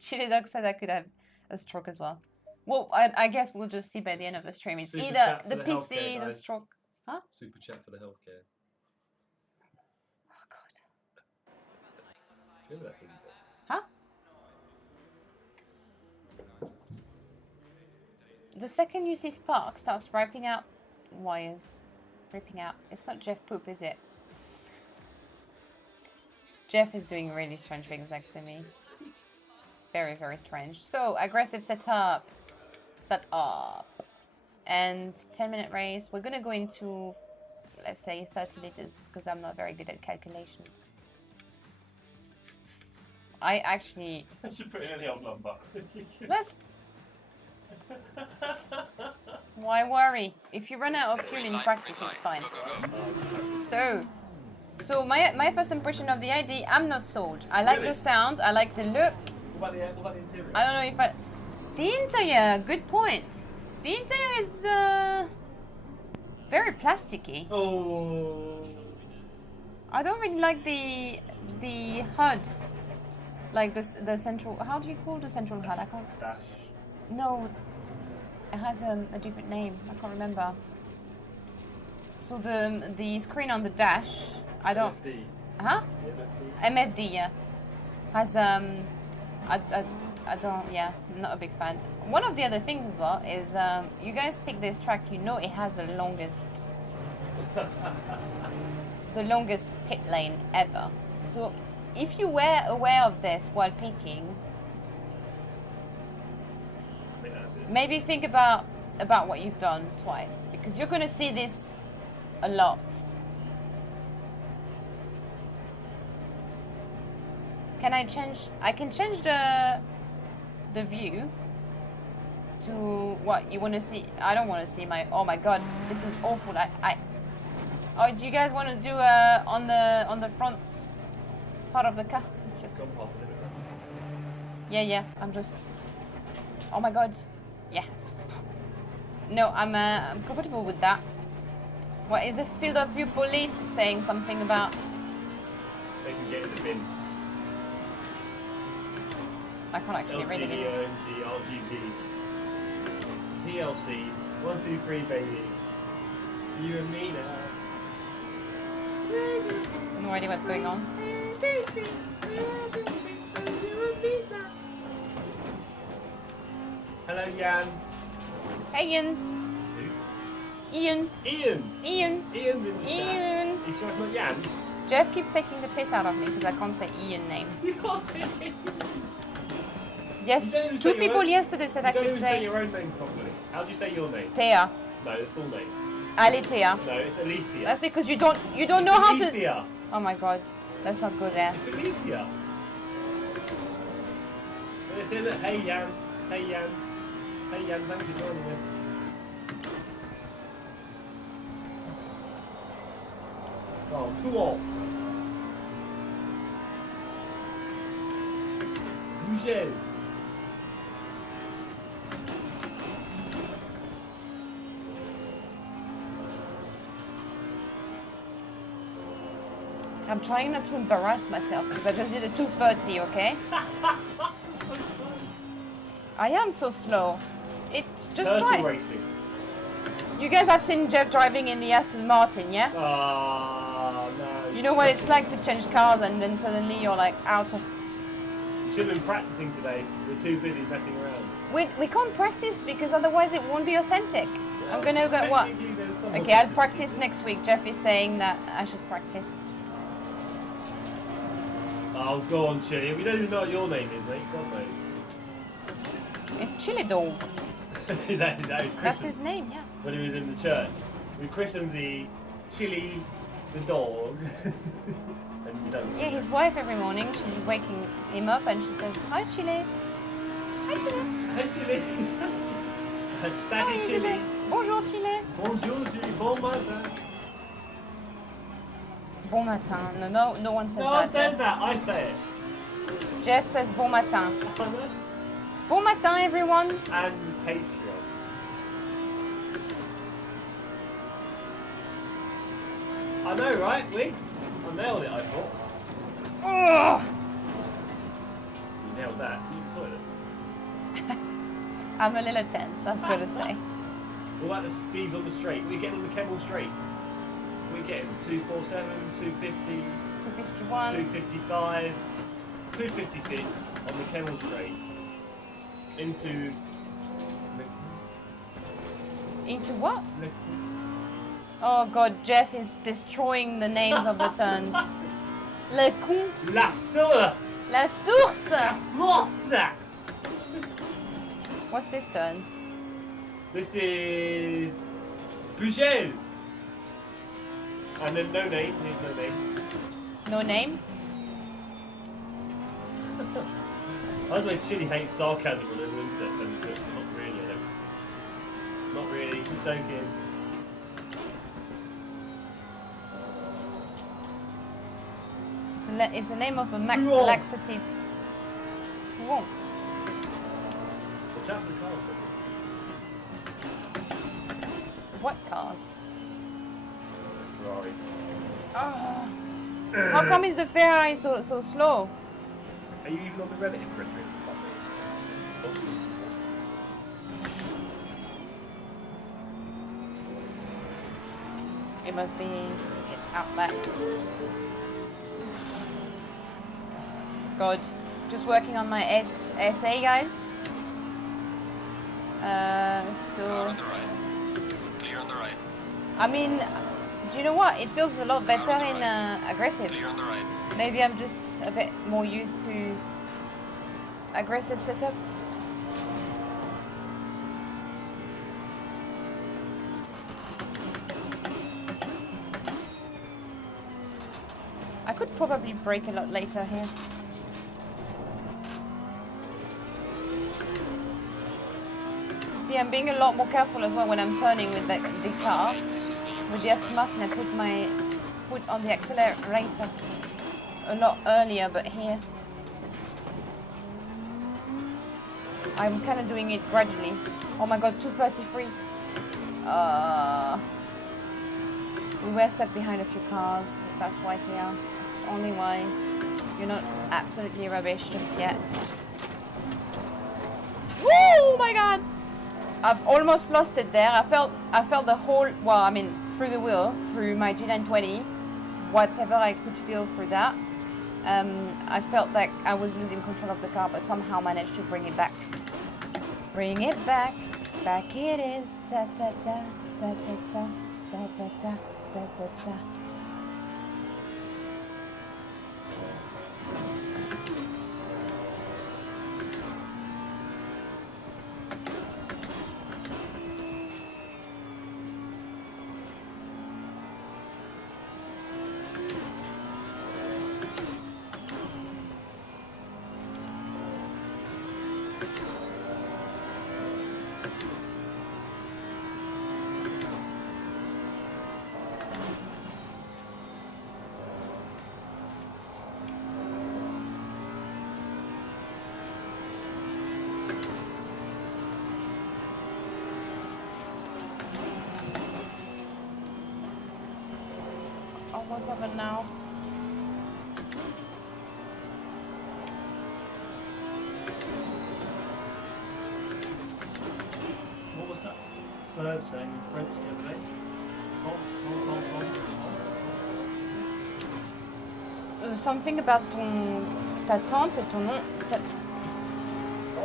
Chili Dog said I could have a stroke as well. Well, I guess we'll just see by the end of the stream. It's Super either chat for the the PC, healthcare, the guys. stroke. Huh? Super chat for the healthcare. Oh, God. Look at that thing. Huh? The second you see Spark starts ripping out wires. Ripping out. It's not Jeff Poop, is it? Jeff is doing really strange things next to me. Very, very strange. So, aggressive setup. Set up. And 10-minute race. We're going to go into, let's say, 30 liters because I'm not very good at calculations. I actually... I should put in the old number. Let's... Why worry? If you run out of fuel in practice, it's fine. So my first impression of the ID, I'm not sold. I like the sound, I like the look. What about the interior? I don't know if I... The interior, good point. The interior is very plasticky. Oh. I don't really like the HUD. Like the central... How do you call the central HUD? I can't... Dash. No, it has a different name. I can't remember. So the screen on the dash, I don't. MFD. Huh? The MFD. MFD, yeah. Has I don't. Yeah, I'm not a big fan. One of the other things as well is you guys pick this track. You know it has the longest pit lane ever. So if you were aware of this while picking. Maybe think about what you've done twice, because you're going to see this a lot. Can I change? I can change the view to what you want to see. I don't want to see my. Oh my god, this is awful. Oh, do you guys want to do on the front part of the car? It's just. Yeah. I'm just. Oh my god. Yeah. No, I'm comfortable with that. What is the field of view police saying something about? They can get in the bin. I can't actually read it. LCD, RGB, TLC, 1, 2, 3, baby. You and me now. No idea what's going on. Hello, Jan. Hey, Ian. Who? Ian. Ian. Ian. Ian's in the chat. Ian. You sure it's not Jan? Jeff keeps taking the piss out of me because I can't say Ian name. You can't say it. Yes, You don't even two say your people own- yesterday said I You don't could even say say your own name properly. How do you say your name? Thea. No, the full name. Alethea. No, it's Alethea. That's because you don't know how to. Alethea. Oh my god, let's not go there. It's Alethea. And it's in it. Hey, Jan. Hey, Jan. Hey, Jan. Thanks for joining us. Oh, come on. Bouger. I'm trying not to embarrass myself because I just did a 230, okay? I am so slow. It just Turtle try. racing. You guys have seen Jeff driving in the Aston Martin, yeah? Ah, no. You know what it's like to change cars and then suddenly you're like out of. You should have been practicing today. We're too busy messing around. We can't practice because otherwise it won't be authentic. I'm gonna go what? Technically, there's some Okay, I'll practice next week. Jeff is saying that I should practice. Oh, go on, Chili. We don't even know what your name is, mate. God knows. It's Chili Dog. that is That's christened. his name, yeah. When he was in the church. We christened the Chili the dog. And you don't Yeah, his wife every morning, she's waking him up and she says, "Hi, Chili. Hi, Chili. Hi, Chili. How are Daddy you Chili. today? Bonjour, Chili. Bonjour, Chili. Bon matin. Bon matin. No one says No one that. says that. I say it. Jeff says bon matin. Bon matin, everyone. And Patreon. I know, right, Wiggs? I'm nailed it, I thought. Ugh. You nailed that. You saw it. I'm a little tense, I've got to say. What about the speeds on the straight? What are you getting on the Kemmel straight? What are you getting? 247, 250, 251. 255, 256 on the Kemmel straight. Into what? Oh god, Jeff is destroying the names of the turns. Le con. La source! La source! Source! What's this turn? This is Bugel. And then no name. There's no name. No name? I was like Chili hates sarcasm when everyone said them, but not really. I don't. Not really. Just joking. It's the name of a laxative. Whoa. Watch out for the cars. What cars? Ferrari. Oh. How come is the Ferrari so slow? Are you even on the relative grid? It must be. It's out back. God, just working on my SA, guys. Car So. on the right. Clear on the right. I mean, do you know what? It feels a lot better in aggressive. Clear on the right. Maybe I'm just a bit more used to aggressive setup. I could probably brake a lot later here. See, I'm being a lot more careful as well when I'm turning with the car. This is me. With the Aston Martin, I put my foot on the accelerator a lot earlier, but here I'm kind of doing it gradually. Oh my god, 233. We were stuck behind a few cars. That's why, Thea. That's only why. You're not absolutely rubbish just yet. Woo! Oh my god! I've almost lost it there. I felt the whole, well, I mean, through the wheel, through my G920, whatever I could feel through that. I felt like I was losing control of the car, but somehow managed to bring it back. Bring it back. Back it is. Da da da da da da da da da da da da. What's happened now? What was that bird saying in French the other day? Something about ta tante et ton nom.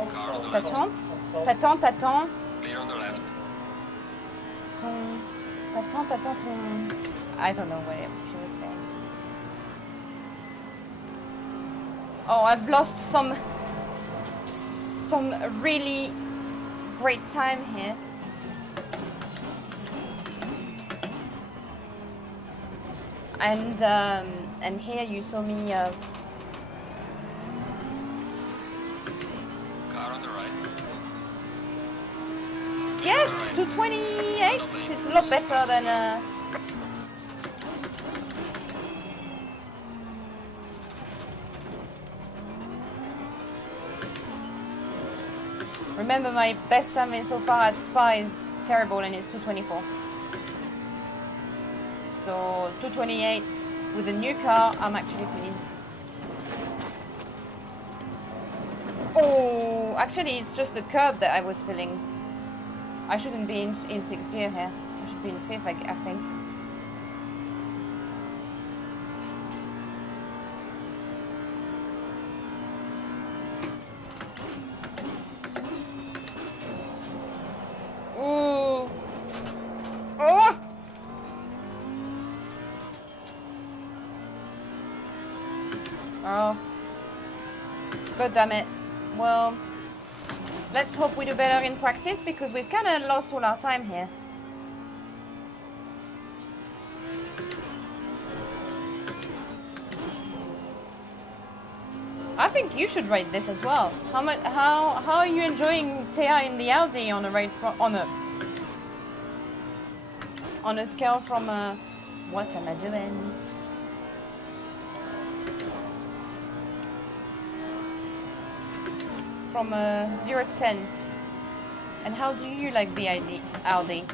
Car on the Ta left. tante? Ta tante attend Clear on the left. son. Ta tante attend ton. I don't know what she was saying. Oh, I've lost some really great time here. And here you saw me. Car on the right. Yes, 228. It's a lot better than. Remember, my best time so far at Spa is terrible, and it's 224. So 228 with a new car, I'm actually pleased. Oh, actually, it's just the curb that I was feeling. I shouldn't be in 6th gear here. I should be in 5th, I think. Ooh. Oh! Oh. God damn it. Well, let's hope we do better in practice because we've kind of lost all our time here. I think you should rate this as well. How are you enjoying Thea in the Audi on a rate on a scale from what am I doing? From 0 to 10. And how do you like the Audi?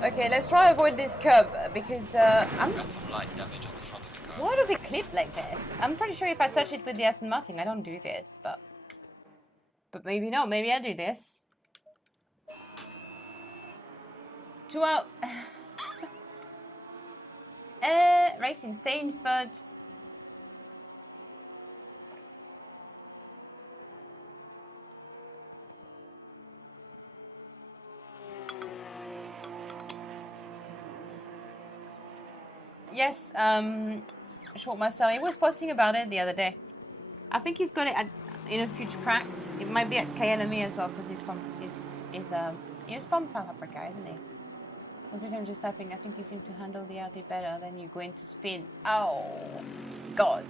Okay, let's try to avoid this curb because I'm Got some light damage on the front of the car. Why does it clip like this? I'm pretty sure if I touch it with the Aston Martin, I don't do this, but maybe no, maybe I do this. 2 out. Racing, stay in 3rd. Yes, Shortmaster, he was posting about it the other day. I think he's got it in a few tracks. It might be at KLME as well, because he's from South Africa, isn't he? Was it just typing? I think you seem to handle the Audi better than you go into spin. Oh, God.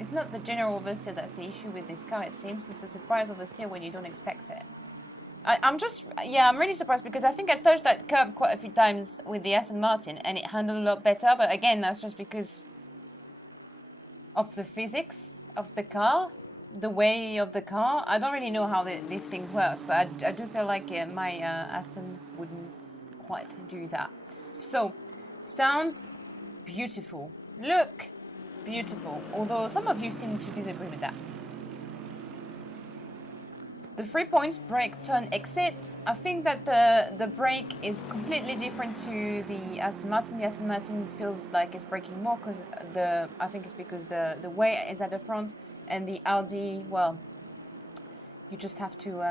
It's not the general oversteer that's the issue with this car, it seems. It's a surprise oversteer when you don't expect it. I'm really surprised because I think I've touched that curb quite a few times with the Aston Martin and it handled a lot better, but again, that's just because of the physics of the car, the way of the car. I don't really know how these things work, but I do feel like my Aston wouldn't quite do that. So, sounds beautiful. Look, beautiful. Although some of you seem to disagree with that. The 3 points brake turn exits. I think that the brake is completely different to the Aston Martin. The Aston Martin feels like it's braking more because I think it's because the weight is at the front, and the Audi, well, you just have to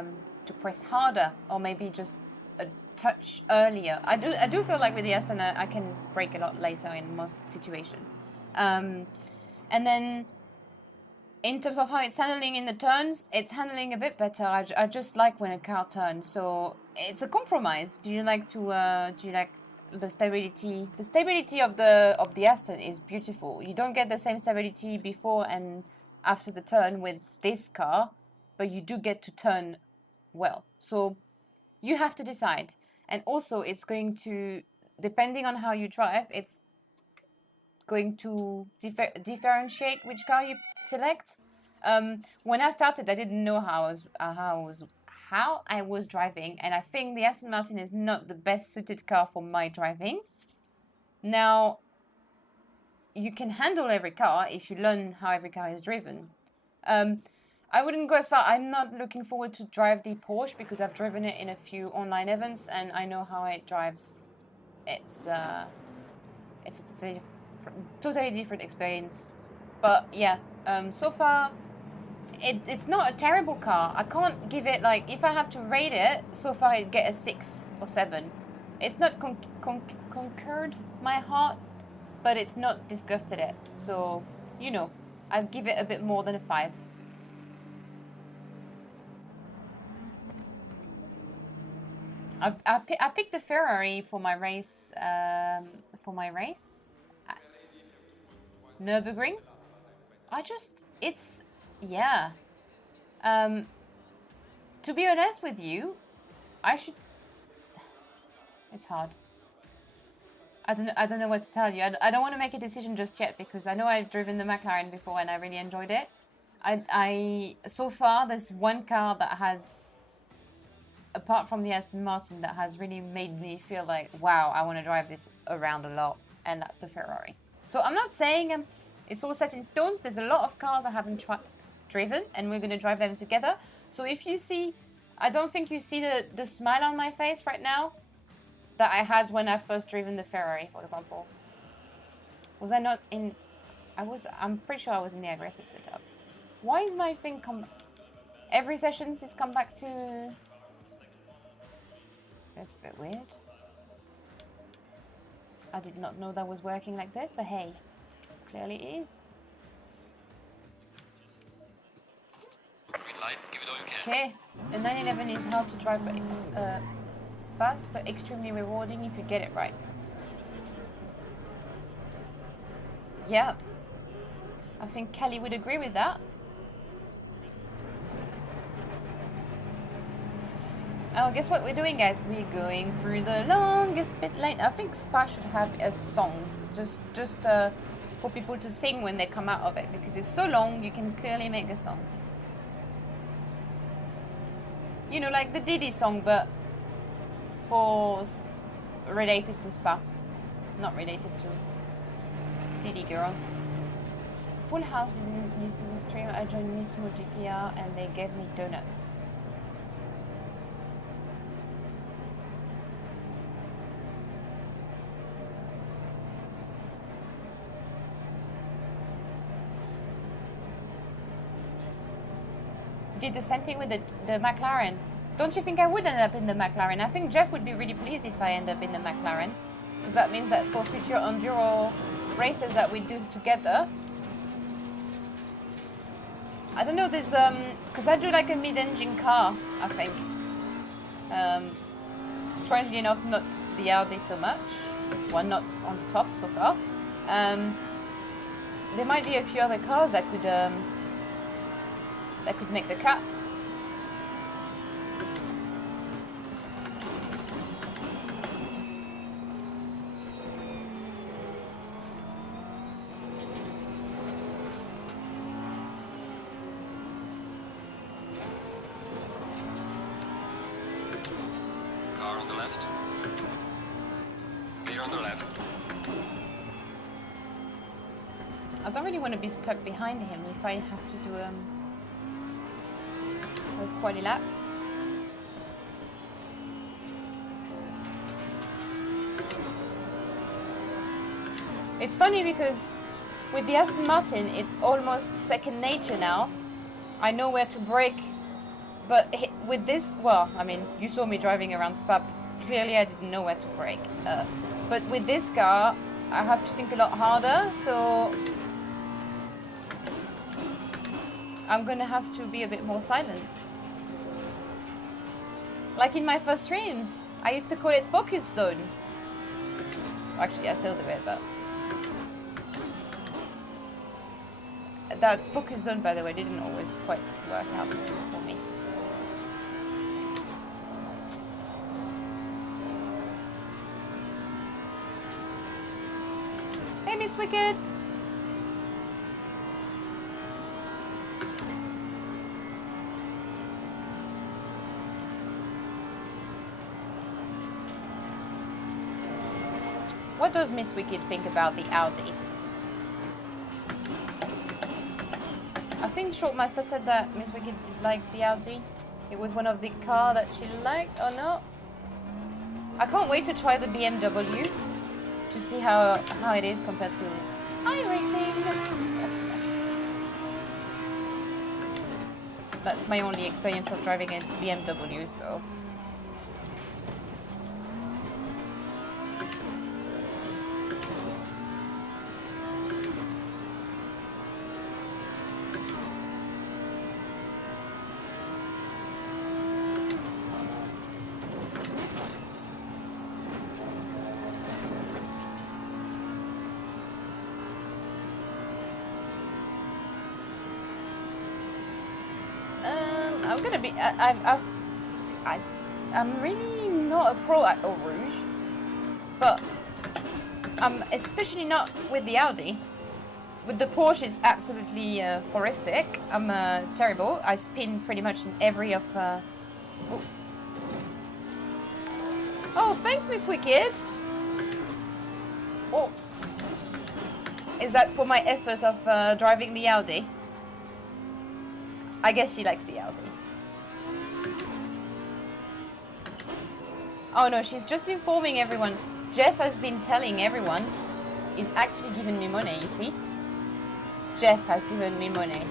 press harder or maybe just a touch earlier. I do feel like with the Aston I can brake a lot later in most situations. And then in terms of how it's handling in the turns, it's handling a bit better. I just like when a car turns, so it's a compromise. Do you like the stability? The stability of the Aston is beautiful. You don't get the same stability before and after the turn with this car, but you do get to turn well. So you have to decide. And also it's going to, depending on how you drive, it's going to differentiate which car you select. When I started, I didn't know how I was driving, and I think the Aston Martin is not the best suited car for my driving. Now, you can handle every car if you learn how every car is driven. I wouldn't go as far. I'm not looking forward to drive the Porsche because I've driven it in a few online events and I know how it drives. It's a totally different experience. But yeah, so far it's not a terrible car. I can't give it, like, if I have to rate it, so far I'd get a 6 or 7. It's not conquered my heart, but it's not disgusted it. So, you know, I'd give it a bit more than a 5. I picked the Ferrari for my race at Nürburgring. Yeah. To be honest with you, it's hard. I don't know what to tell you. I don't want to make a decision just yet because I know I've driven the McLaren before and I really enjoyed it. So far there's one car that has, apart from the Aston Martin, that has really made me feel like, wow, I want to drive this around a lot, and that's the Ferrari. So I'm not saying it's all set in stones. There's a lot of cars I haven't driven, and we're going to drive them together. So if you see, I don't think you see the smile on my face right now that I had when I first driven the Ferrari, for example. Was I not in... I'm pretty sure I was in the aggressive setup. Why is my thing every session it's come back to... That's a bit weird. I did not know that was working like this, but hey, clearly it is. Green light, give it all you can. Okay, the 911 is hard to drive, but fast, but extremely rewarding if you get it right. Yeah, I think Kelly would agree with that. Oh, guess what we're doing, guys? We're going through the longest pit lane. I think Spa should have a song, just for people to sing when they come out of it, because it's so long. You can clearly make a song. You know, like the Diddy song, but related to Spa, not related to Diddy girl. Full House, didn't you see the stream? I joined Nismo GTR and they gave me donuts. Did the same thing with the McLaren. Don't you think I would end up in the McLaren? I think Jeff would be really pleased if I end up in the McLaren, because that means that for future enduro races that we do together, I don't know, there's because I do like a mid-engine car, I think. Strangely enough, not the Audi so much. Well, not on the top so far. There might be a few other cars that could make the cut. Car on the left. Clear on the left. I don't really want to be stuck behind him if I have to do a quali lap. It's funny because with the Aston Martin, it's almost second nature now. I know where to brake, but with this, well, I mean, you saw me driving around Spa. Clearly, I didn't know where to brake. But with this car, I have to think a lot harder, so I'm gonna have to be a bit more silent. Like in my first streams, I used to call it focus zone. Actually, I still do it, but that focus zone, by the way, didn't always quite work out for me. Hey, Miss Wicked! What does Miss Wicked think about the Audi? I think Shortmaster said that Miss Wicked did like the Audi. It was one of the car that she liked, or no? I can't wait to try the BMW to see how it is compared to iRacing. That's my only experience of driving a BMW, so. I'm gonna be. I'm really not a pro at Eau Rouge, but I'm especially not with the Audi. With the Porsche, it's absolutely horrific. I'm terrible. I spin pretty much in every of. Oh, thanks, Miss Wicked. Oh, is that for my effort of driving the Audi? I guess she likes the Audi. Oh no, she's just informing everyone. Jeff has been telling everyone. He's actually given me money, you see? Jeff has given me money.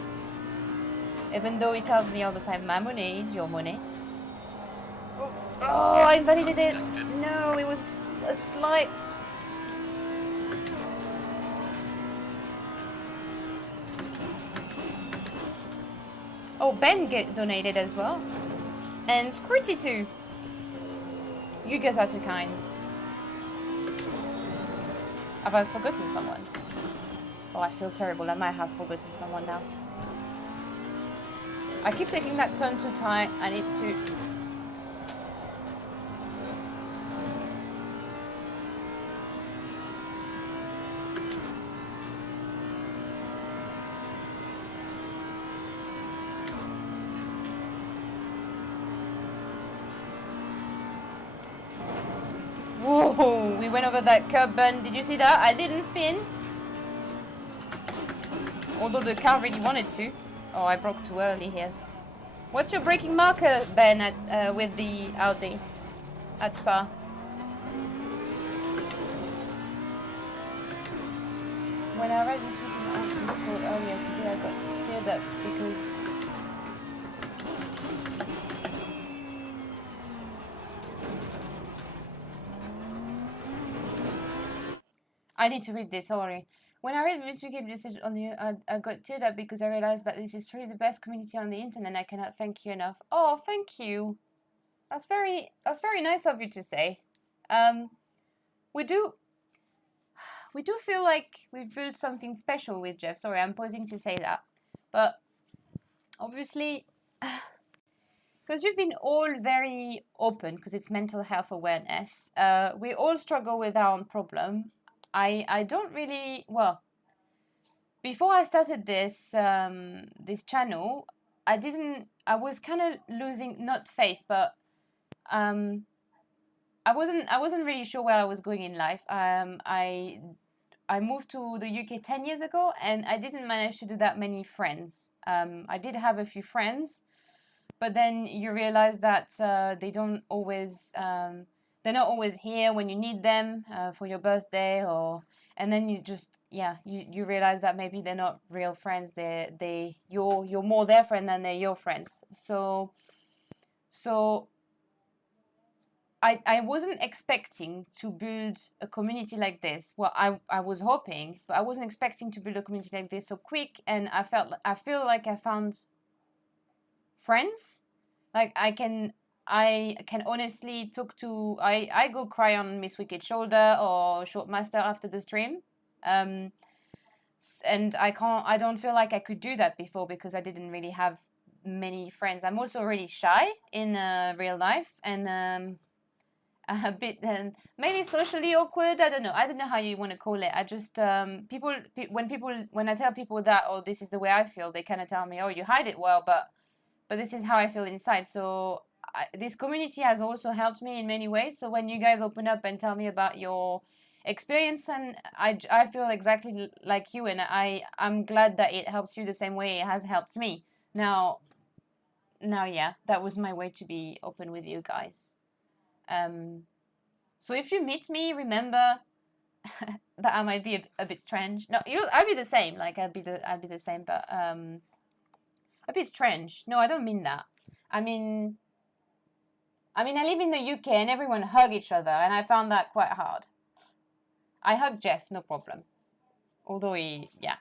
Even though he tells me all the time, my money is your money. Oh, I invalidated. No, it was a slight. Oh, Ben donated as well. And Scrutty too. You guys are too kind. Have I forgotten someone? Oh, I feel terrible. I might have forgotten someone now. I keep taking that turn too tight. I need to... Whoa, we went over that curb bend. Did you see that? I didn't spin. Although the car really wanted to. Oh, I broke too early here. What's your braking marker, Ben, at, with the Audi at Spa? When I read this Audi's code earlier today, I got stirred up because... I need to read this, sorry. When I read Mr. Gabe message on you, I got teared up because I realized that this is truly the best community on the internet and I cannot thank you enough. Oh, thank you. That's very nice of you to say. We do feel like we've built something special with Jeff. Sorry, I'm pausing to say that. But obviously, because you've been all very open, because it's mental health awareness, we all struggle with our own problem. I don't really, well, before I started this this channel, I was kind of losing, not faith, but I wasn't really sure where I was going in life. I moved to the UK 10 years ago and I didn't manage to do that many friends. I did have a few friends, but then you realize that they don't always they're not always here when you need them for your birthday, or and then you just you realize that maybe they're not real friends. You're more their friend than they're your friends. So I wasn't expecting to build a community like this. Well, I was hoping, but I wasn't expecting to build a community like this so quick. And I feel like I found friends. Like I can honestly talk to. I go cry on Miss Wicked's shoulder or Shortmaster after the stream. And I don't feel like I could do that before because I didn't really have many friends. I'm also really shy in real life and a bit maybe socially awkward. I don't know how you want to call it. I just when I tell people that, oh, this is the way I feel, they kind of tell me, oh, you hide it well, but this is how I feel inside. So this community has also helped me in many ways. So when you guys open up and tell me about your experience, and I feel exactly like you, and I'm glad that it helps you the same way it has helped me. Now yeah, that was my way to be open with you guys. So if you meet me, remember that I might be a bit strange. No, I'll be the same. Like I'll be the same, but a bit strange. No, I don't mean that. I mean I live in the UK and everyone hug each other, and I found that quite hard. I hug Jeff, no problem. Although yeah.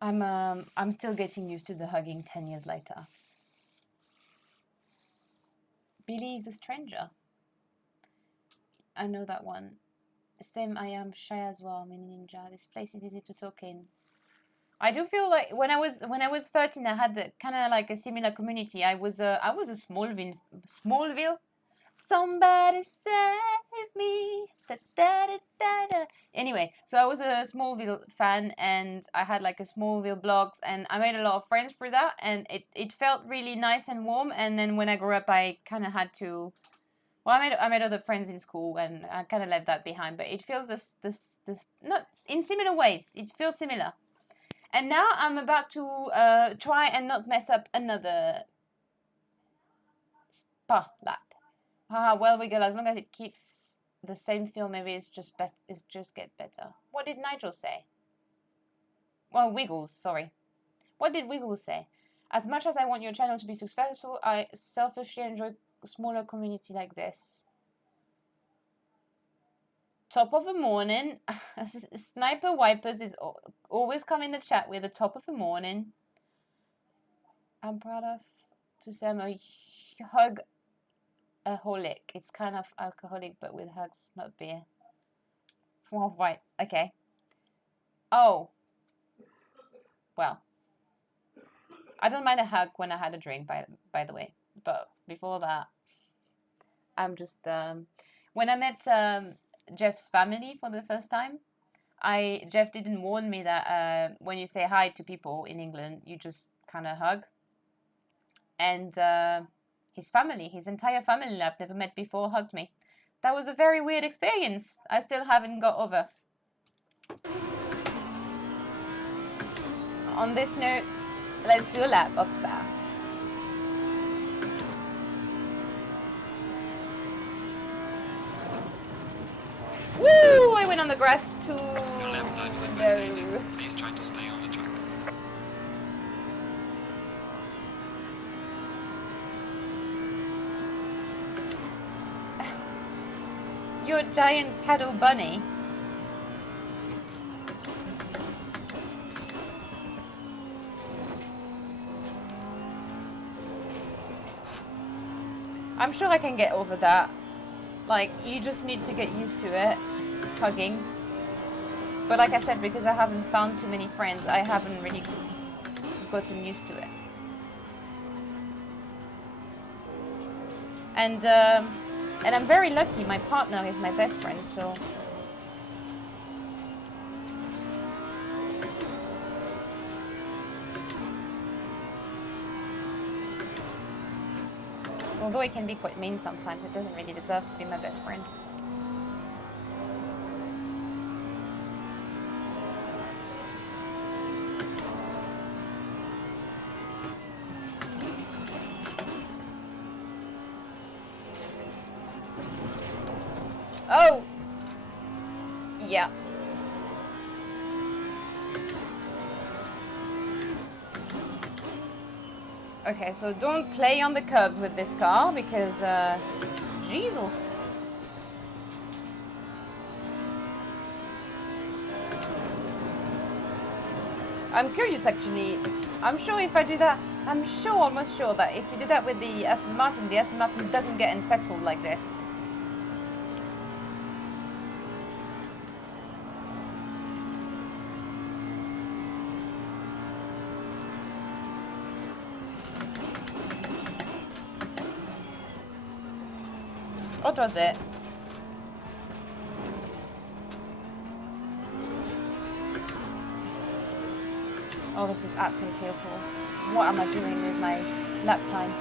I'm still getting used to the hugging 10 years later. Billy is a stranger. I know that one. Same, I am shy as well, mini ninja. This place is easy to talk in. I do feel like when I was 13, I had the kind of like a similar community. I was a Smallville. Somebody save me. Da, da, da, da, da. Anyway, so I was a Smallville fan, and I had like a Smallville blogs, and I made a lot of friends through that, and it felt really nice and warm. And then when I grew up, I kind of had to. Well, I made other friends in school, and I kind of left that behind. But it feels this not in similar ways. It feels similar. And now I'm about to try and not mess up another spa lap. Well, we go as long as it keeps the same feel. Maybe it's just get better. What did Nigel say? Well, Wiggles, sorry. What did Wiggles say? As much as I want your channel to be successful, I selfishly enjoy a smaller community like this. Top of the morning. Sniper Wipers is always come in the chat with the top of the morning. I'm proud of to say I'm a hug-aholic. It's kind of alcoholic, but with hugs, not beer. Well, right. Okay. Oh. Well. I don't mind a hug when I had a drink, by the way. But before that, I'm just... when I met Jeff's family for the first time, Jeff didn't warn me that when you say hi to people in England, you just kind of hug. And his entire family I've never met before, hugged me. That was a very weird experience. I still haven't got over. On this note, let's do a lap of Spa. Woo! I went on the grass too. Your lap time is amazing. Please try to stay on the track. You're a giant paddle bunny. I'm sure I can get over that. Like, you just need to get used to it, hugging. But like I said, because I haven't found too many friends, I haven't really gotten used to it. And I'm very lucky, my partner is my best friend, so... Although it can be quite mean sometimes, it doesn't really deserve to be my best friend. Oh! Yeah. Okay, so don't play on the curbs with this car because, Jesus. I'm curious actually. I'm sure if I do that, I'm sure, almost sure that if you do that with the Aston Martin doesn't get unsettled like this. What was it? Oh, this is absolutely awful. What am I doing with my lap time?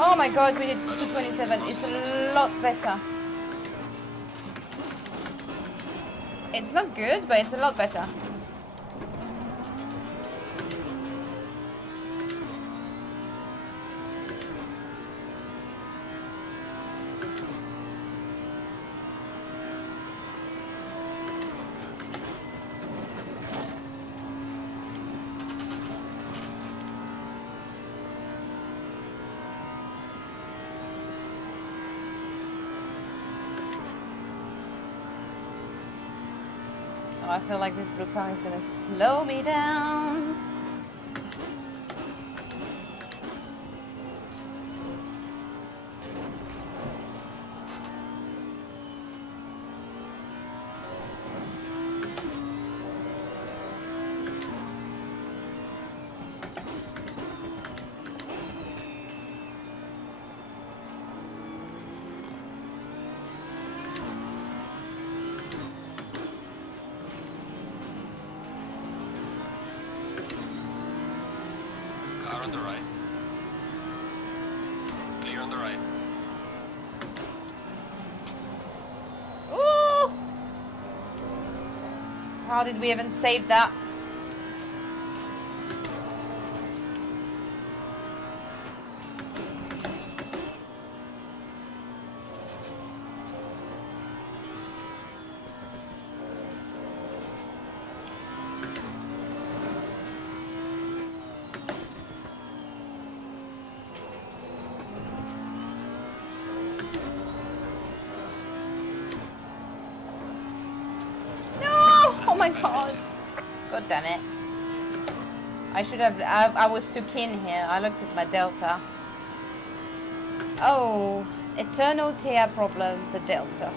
Oh my god, we did 227. It's a lot better. It's not good, but it's a lot better. I feel like this blue car is gonna slow me down. Car on the right. Clear on the right. Ooh! How did we even save that? Oh my god. God damn it. I should have... I was too keen here. I looked at my delta. Oh. Eternal Thea problem. The delta.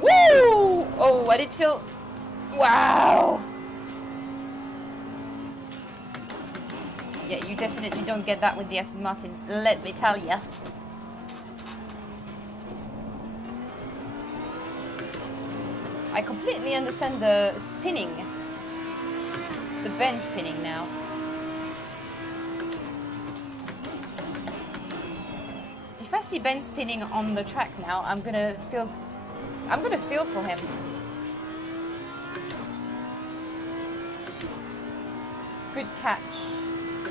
Woo! Oh, I did feel... Wow! Yeah, you definitely don't get that with the Aston Martin. Let me tell ya. I completely understand the spinning. The bend spinning now. If I see Ben spinning on the track now, I'm gonna feel for him. Good catch.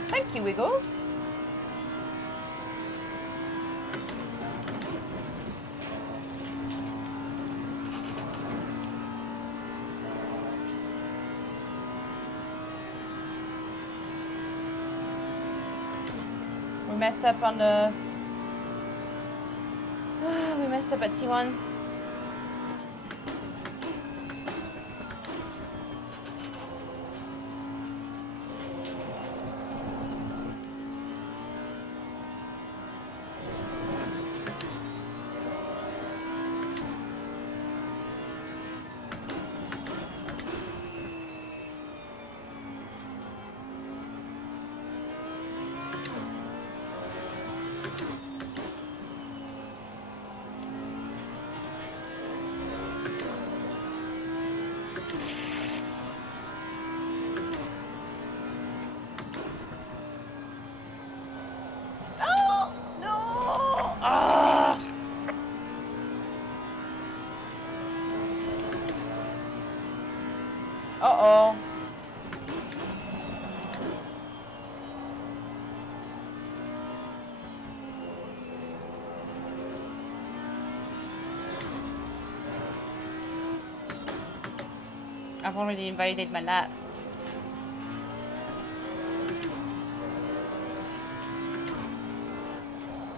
Thank you, Wiggles. We messed up on the... we messed up at T1. Uh-oh. I've already invalidated my lap.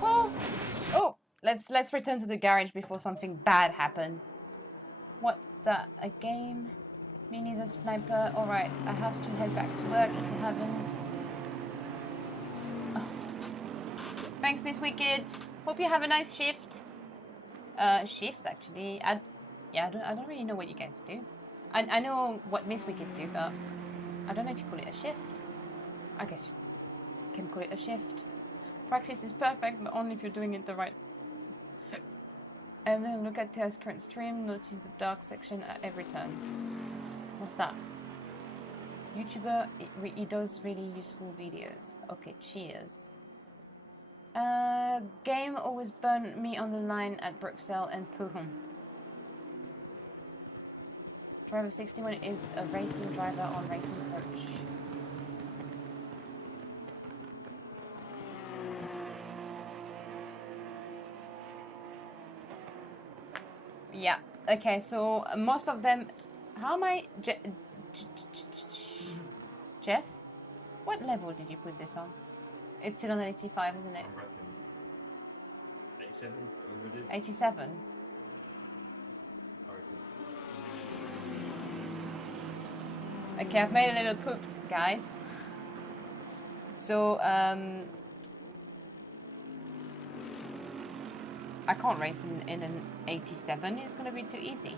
Well, oh, let's return to the garage before something bad happened. What's that? A game? Me neither, sniper. Alright, I have to head back to work if you haven't. Oh. Thanks, Miss Wicked. Hope you have a nice shift. Shifts actually. I don't really know what you guys do. I know what Miss Wicked do, but I don't know if you call it a shift. I guess you can call it a shift. Practice is perfect, but only if you're doing it the right. And then look at Thea's current stream. Notice the dark section at every turn. What's that? YouTuber, he does really useful videos. Okay, cheers. Game always burned me on the line at Bruxelles and Puchon. Driver 61 is a racing driver on Racing Coach. Yeah, okay, so most of them... How am I... Jeff? What level did you put this on? It's still on 85, isn't it? I reckon 87, whatever it is. 87? I reckon. Okay, I've made a little poop, guys. So, I can't race in an 87. It's going to be too easy.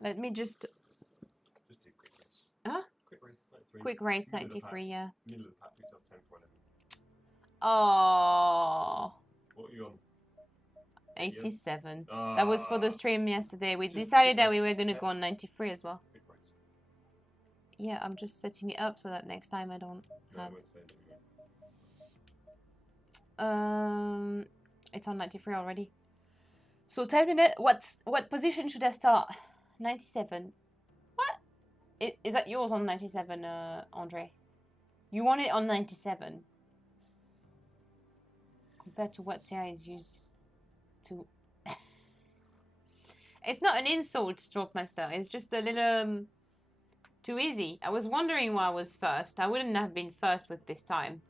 Let me just... Just do quick race. Huh? Quick race, 93. Quick race, Middle of the 93, pack. yeah. Middle of the pack, 10 Oh, What are you on? 87. That was for the stream yesterday. We decided that we were going to go on 93 as well. Quick race. Yeah, I'm just setting it up so that next time I don't No, I have... won't say that. It's on 93 already. So tell me what position should I start? 97. What? Is that yours on 97, Andre? You want it on 97. Compared to what TI is used to... It's not an insult, Stroke-master. It's just a little... too easy. I was wondering why I was first. I wouldn't have been first with this time.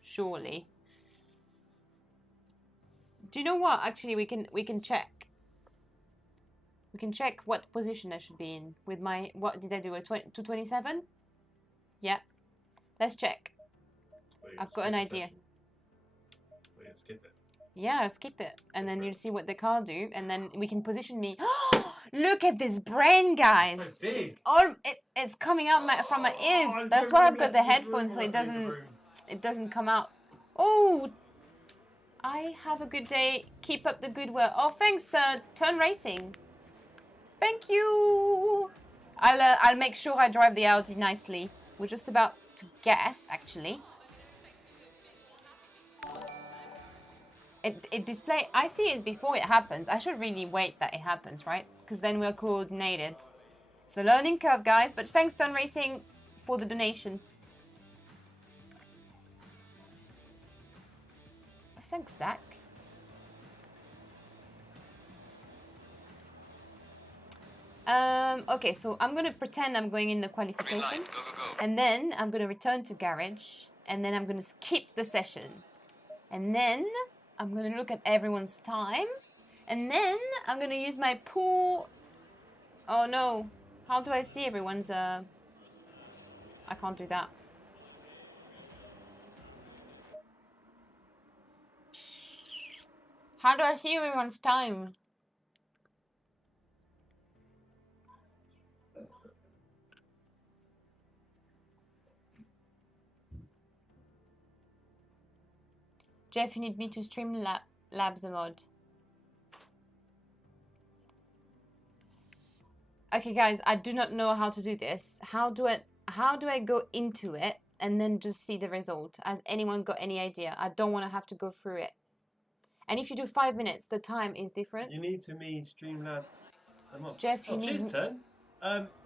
Surely. Do you know what? Actually, we can check. We can check what position I should be in with my... What did I do? A 227? Yeah. Let's check. I've got an idea. Skip it. Yeah, skip it. And then you'll see what the car do. And then we can position me. Look at this brain, guys. So big. It's coming out from my ears. That's why I've got the headphones so it doesn't come out. Oh, I have a good day. Keep up the good work. Oh, thanks, Turn Racing. Thank you. I'll make sure I drive the Audi nicely. We're just about to guess, actually. It display. I see it before it happens. I should really wait that it happens, right? Because then we're coordinated. It's a learning curve, guys. But thanks, Turn Racing, for the donation. Thanks, Zach. Okay, so I'm gonna pretend I'm going in the qualification, Light, go, go, go. and then I'm gonna return to garage, and then I'm gonna skip the session, and then I'm gonna look at everyone's time, and then I'm gonna use my pool. Oh no, how do I see everyone's? I can't do that. How do I see everyone's time? Jeff, you need me to stream labs a mod. Okay, guys, I do not know how to do this. How do I go into it and then just see the result? Has anyone got any idea? I don't want to have to go through it. And if you do 5 minutes, the time is different. You need to me Streamlabs. Jeff, you need... cheers, Turn.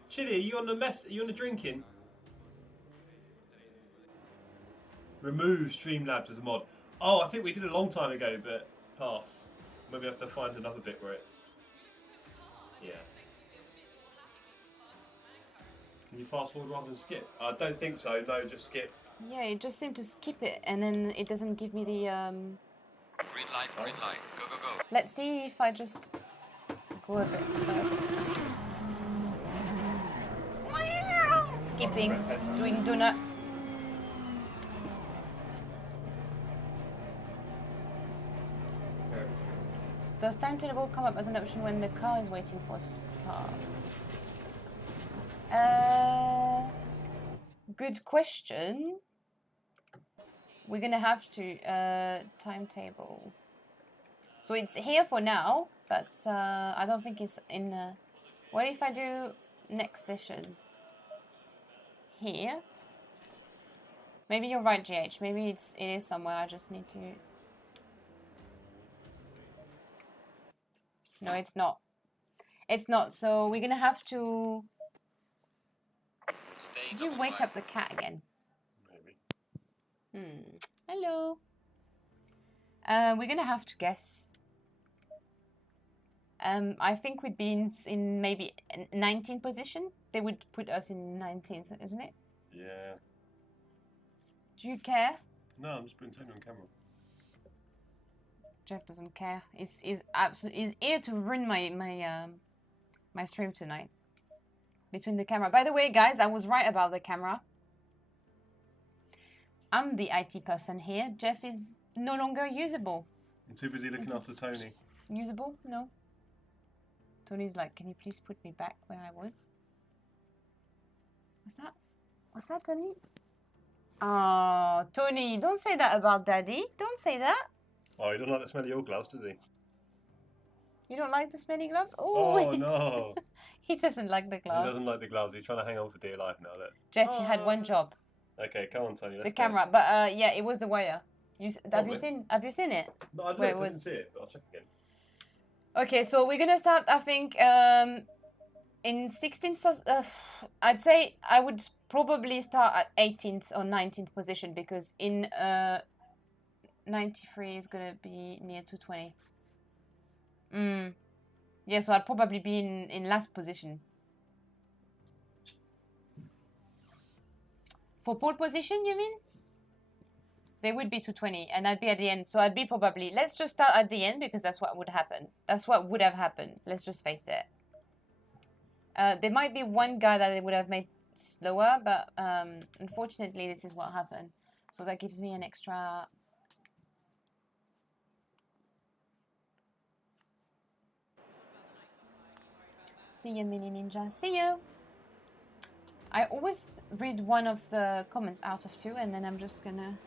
Chili, are you on the mess? Are you on the drinking? Remove Streamlabs as a mod. Oh, I think we did a long time ago, but pass. Maybe I have to find another bit where it's... Yeah. Can you fast forward rather than skip? I don't think so. No, just skip. Yeah, it just seemed to skip it, and then it doesn't give me the... Green light, go, go, go. Let's see if I just go a bit further. Skipping, doing donut. Does timetable come up as an option when the car is waiting for start? Good question. We're gonna have to timetable. So it's here for now, but I don't think it's in. What if I do next session? here. Maybe you're right, GH. Maybe it is somewhere. I just need to... No, it's not. It's not. So we're gonna have to... Stay Did you wake up the cat again? Maybe. Hello. We're gonna have to guess. I think we'd be in maybe 19th position. They would put us in 19th, isn't it? Yeah. Do you care? No, I'm just putting something on camera. Jeff doesn't care. He's absolutely... He's here to ruin my stream tonight. Between the camera. By the way, guys, I was right about the camera. I'm the IT person here. Jeff is no longer usable. I'm too busy looking after Tony. Usable? No. Tony's like, can you please put me back where I was? What's that? What's that, Tony? Oh, Tony, don't say that about Daddy. Don't say that. Oh, he doesn't like the smell of your gloves, does he? You don't like the smelly gloves? Oh, no. He doesn't like the gloves. He doesn't like the gloves. He's trying to hang on for dear life now. Look. Jeff, you had one job. Okay, come on, Tony. Let's The go. camera. But yeah, it was the wire. Have you seen it? No, I Where it didn't was? see it, but I'll check again. Okay, so we're gonna start, I think, in 16th, I'd say I would probably start at 18th or 19th position, because in 93 is gonna be near 220. Yeah, so I'd probably be in last position. For pole position, you mean? They would be 220, and I'd be at the end. So I'd be probably... Let's just start at the end, because that's what would happen. That's what would have happened. Let's just face it. There might be one guy that they would have made slower, but unfortunately, this is what happened. So that gives me an extra... See you, Mini Ninja. See you! I always read one of the comments out of two, and then I'm just gonna...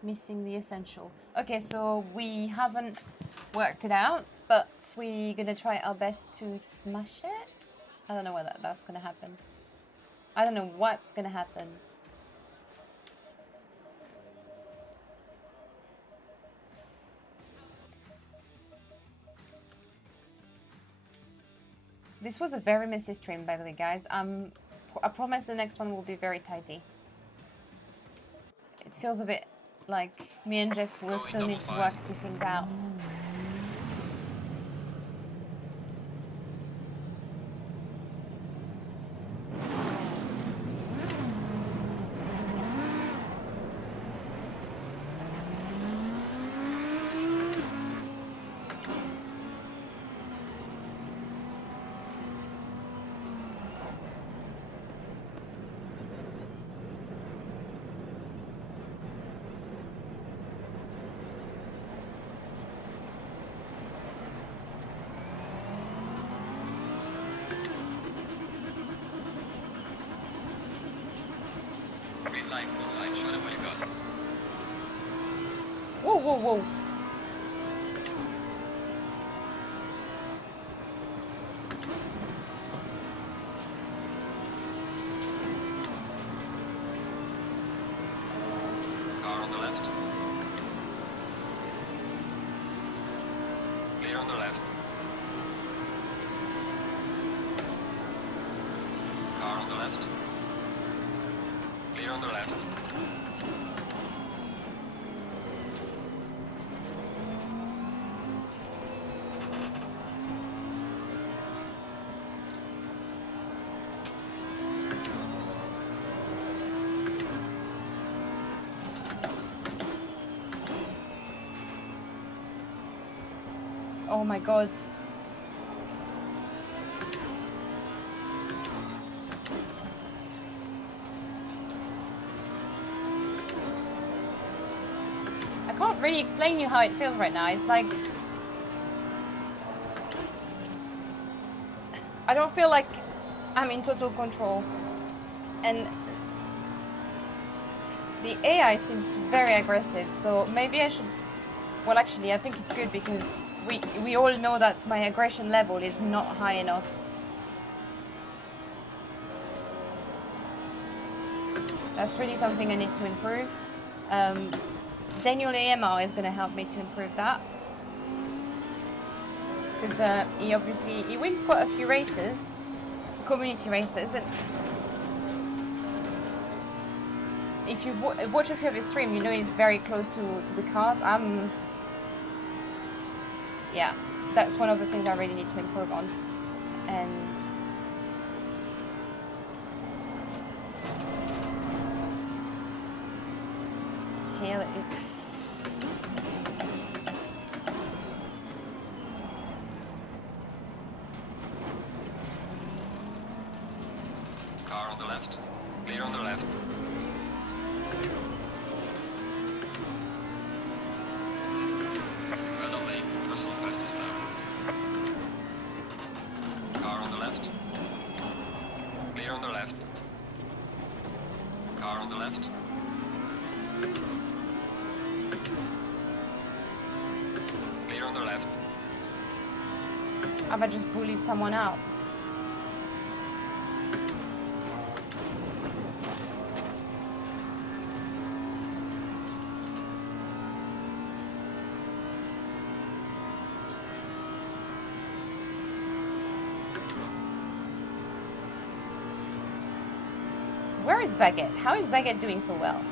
Missing the essential. Okay, so we haven't worked it out, but we're gonna try our best to smash it. I don't know whether that's gonna happen. I don't know what's gonna happen. This was a very messy stream, by the way, guys. I promise the next one will be very tidy. It feels a bit like me and Jeff will still need to work a few things out. Green light, show them what you got. Whoa, whoa, whoa. Car on the left. Clear on the left. Car on the left. Clear on the left. Oh my god. I can't really explain you how it feels right now. It's like... I don't feel like I'm in total control. And the AI seems very aggressive, so maybe I should... Well, actually, I think it's good because we all know that my aggression level is not high enough. That's really something I need to improve. Daniel AMR is going to help me to improve that. Because he wins quite a few races, community races, and if you've watched a few of his streams, you know he's very close to the cars. Yeah, that's one of the things I really need to improve on. And here it is. Car on the left. Clear on the left. Well done, mate. Personal fastest lap. Car on the left. Clear on the left. Car on the left. Clear on the left. Have I just bullied someone out? Where is Baguette? How is Baguette doing so well?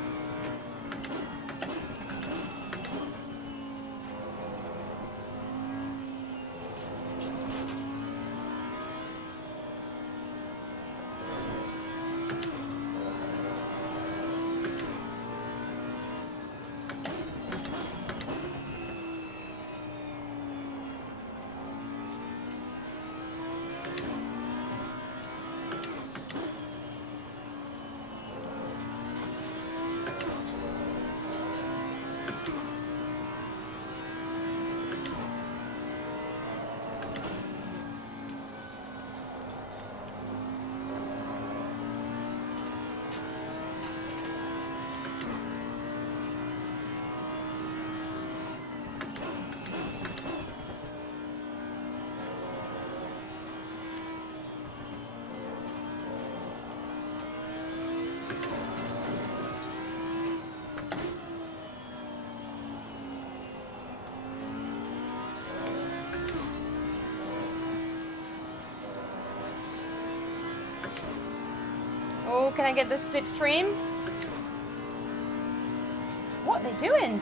Oh, can I get this slipstream? What are they doing?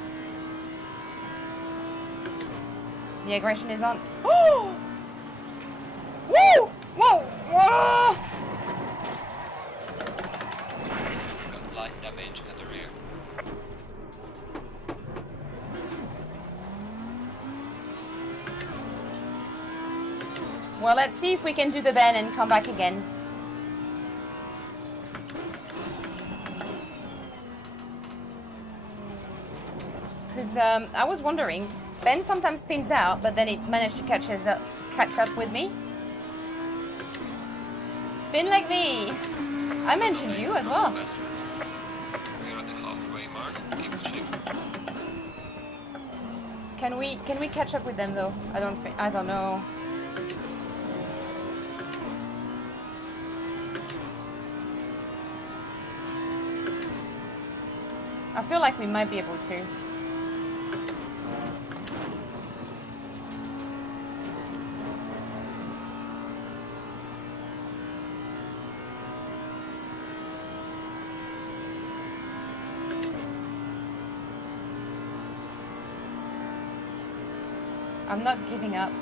The aggression is on. Oh! Woo! Whoa! Whoa! Got light damage at the rear. Well, let's see if we can do the bend and come back again. Because I was wondering, Ben sometimes spins out, but then it managed to catch up with me. Spin like me. I mentioned you as well. We're at the halfway mark. Keep pushing. Can we catch up with them though? I don't know. I feel like we might be able to. I'm not giving up.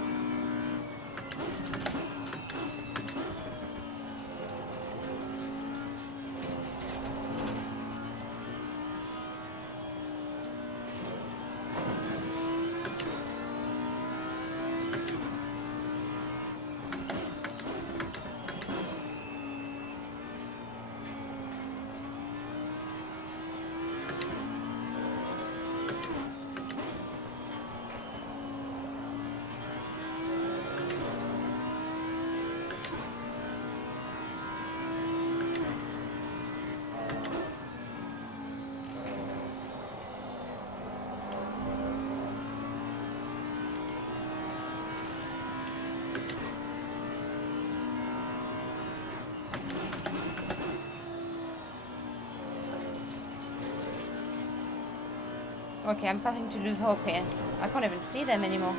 Okay, I'm starting to lose hope here. I can't even see them anymore.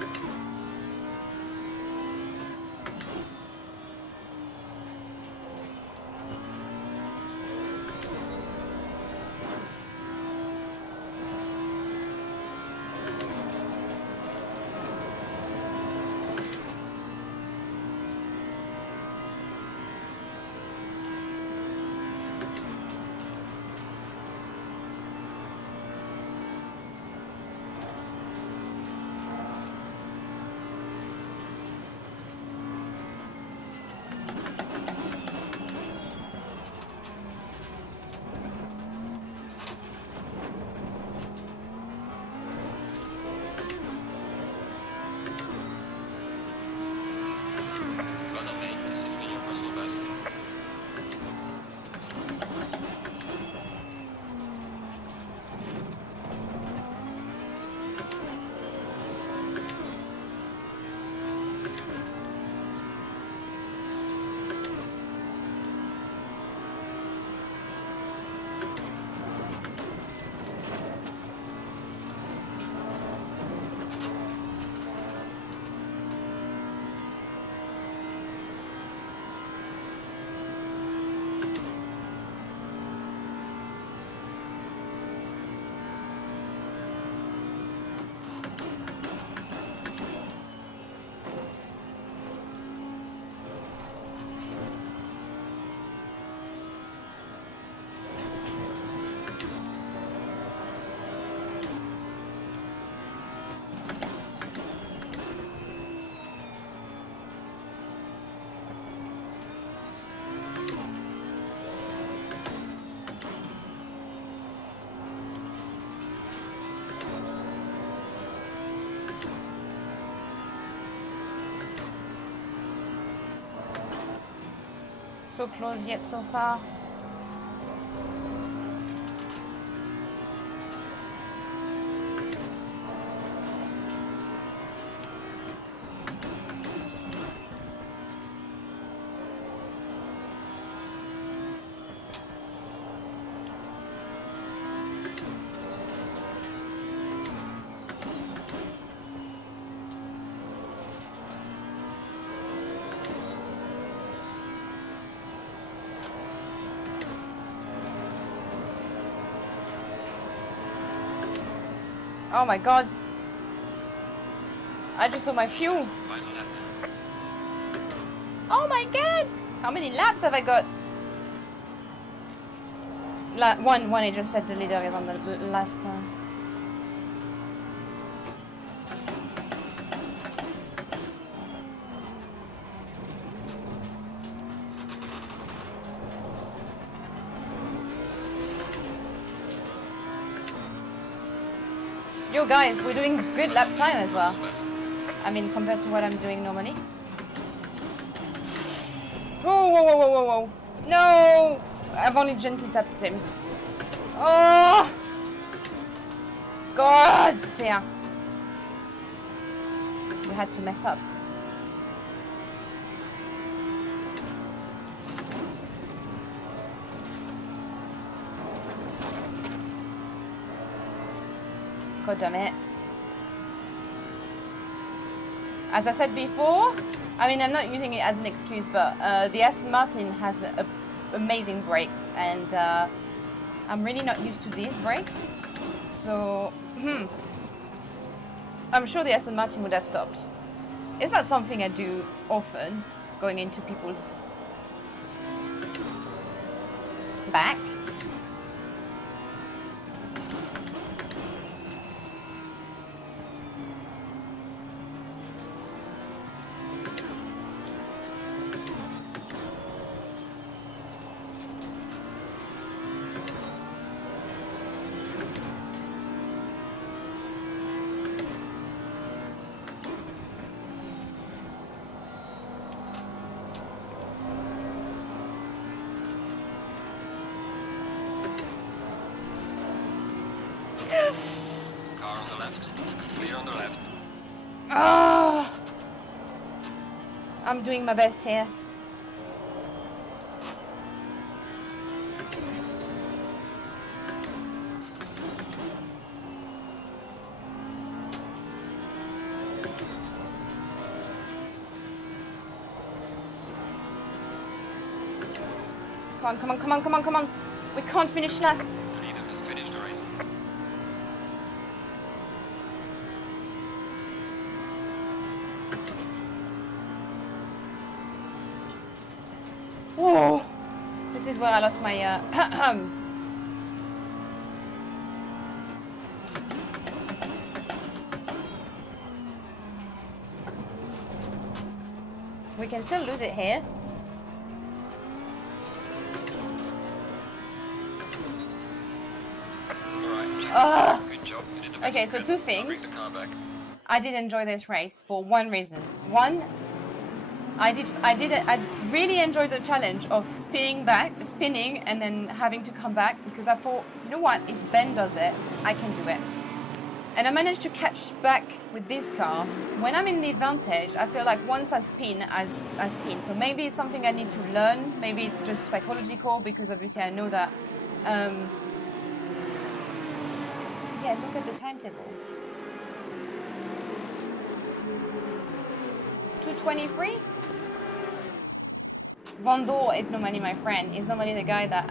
Well done, mate. This has been your personal best. So close yet so far. Oh my god. I just saw my fuel. Final lap now. Oh my god! How many laps have I got? One, I just said the leader is on the last. Yo guys, we're doing good lap time as well. Personal best. I mean, compared to what I'm doing normally. Whoa, whoa, whoa, whoa, whoa, whoa. No! I've only gently tapped him. Oh! God, Thea. We had to mess up. God damn it. As I said before, I mean, I'm not using it as an excuse, but the Aston Martin has amazing brakes, and I'm really not used to these brakes. So, I'm sure the Aston Martin would have stopped. It's not something I do often, going into people's back. Car on the left. Clear on the left. Oh, I'm doing my best here. Come on, come on, come on, come on, come on. We can't finish last. The leader has finished the race. Whoa. This is where I lost my We can still lose it here. Alright, good job. You did the best Okay, you so could. two I'll bring things. the car back. I did enjoy this race for one reason. One, I really enjoyed the challenge of spinning and then having to come back, because I thought, you know what, if Ben does it, I can do it. And I managed to catch back with this car. When I'm in the Vantage, I feel like once I spin, I spin. So maybe it's something I need to learn. Maybe it's just psychological, because obviously I know that. Yeah, look at the timetable. 2:23. Vandor is normally my friend. He's normally the guy that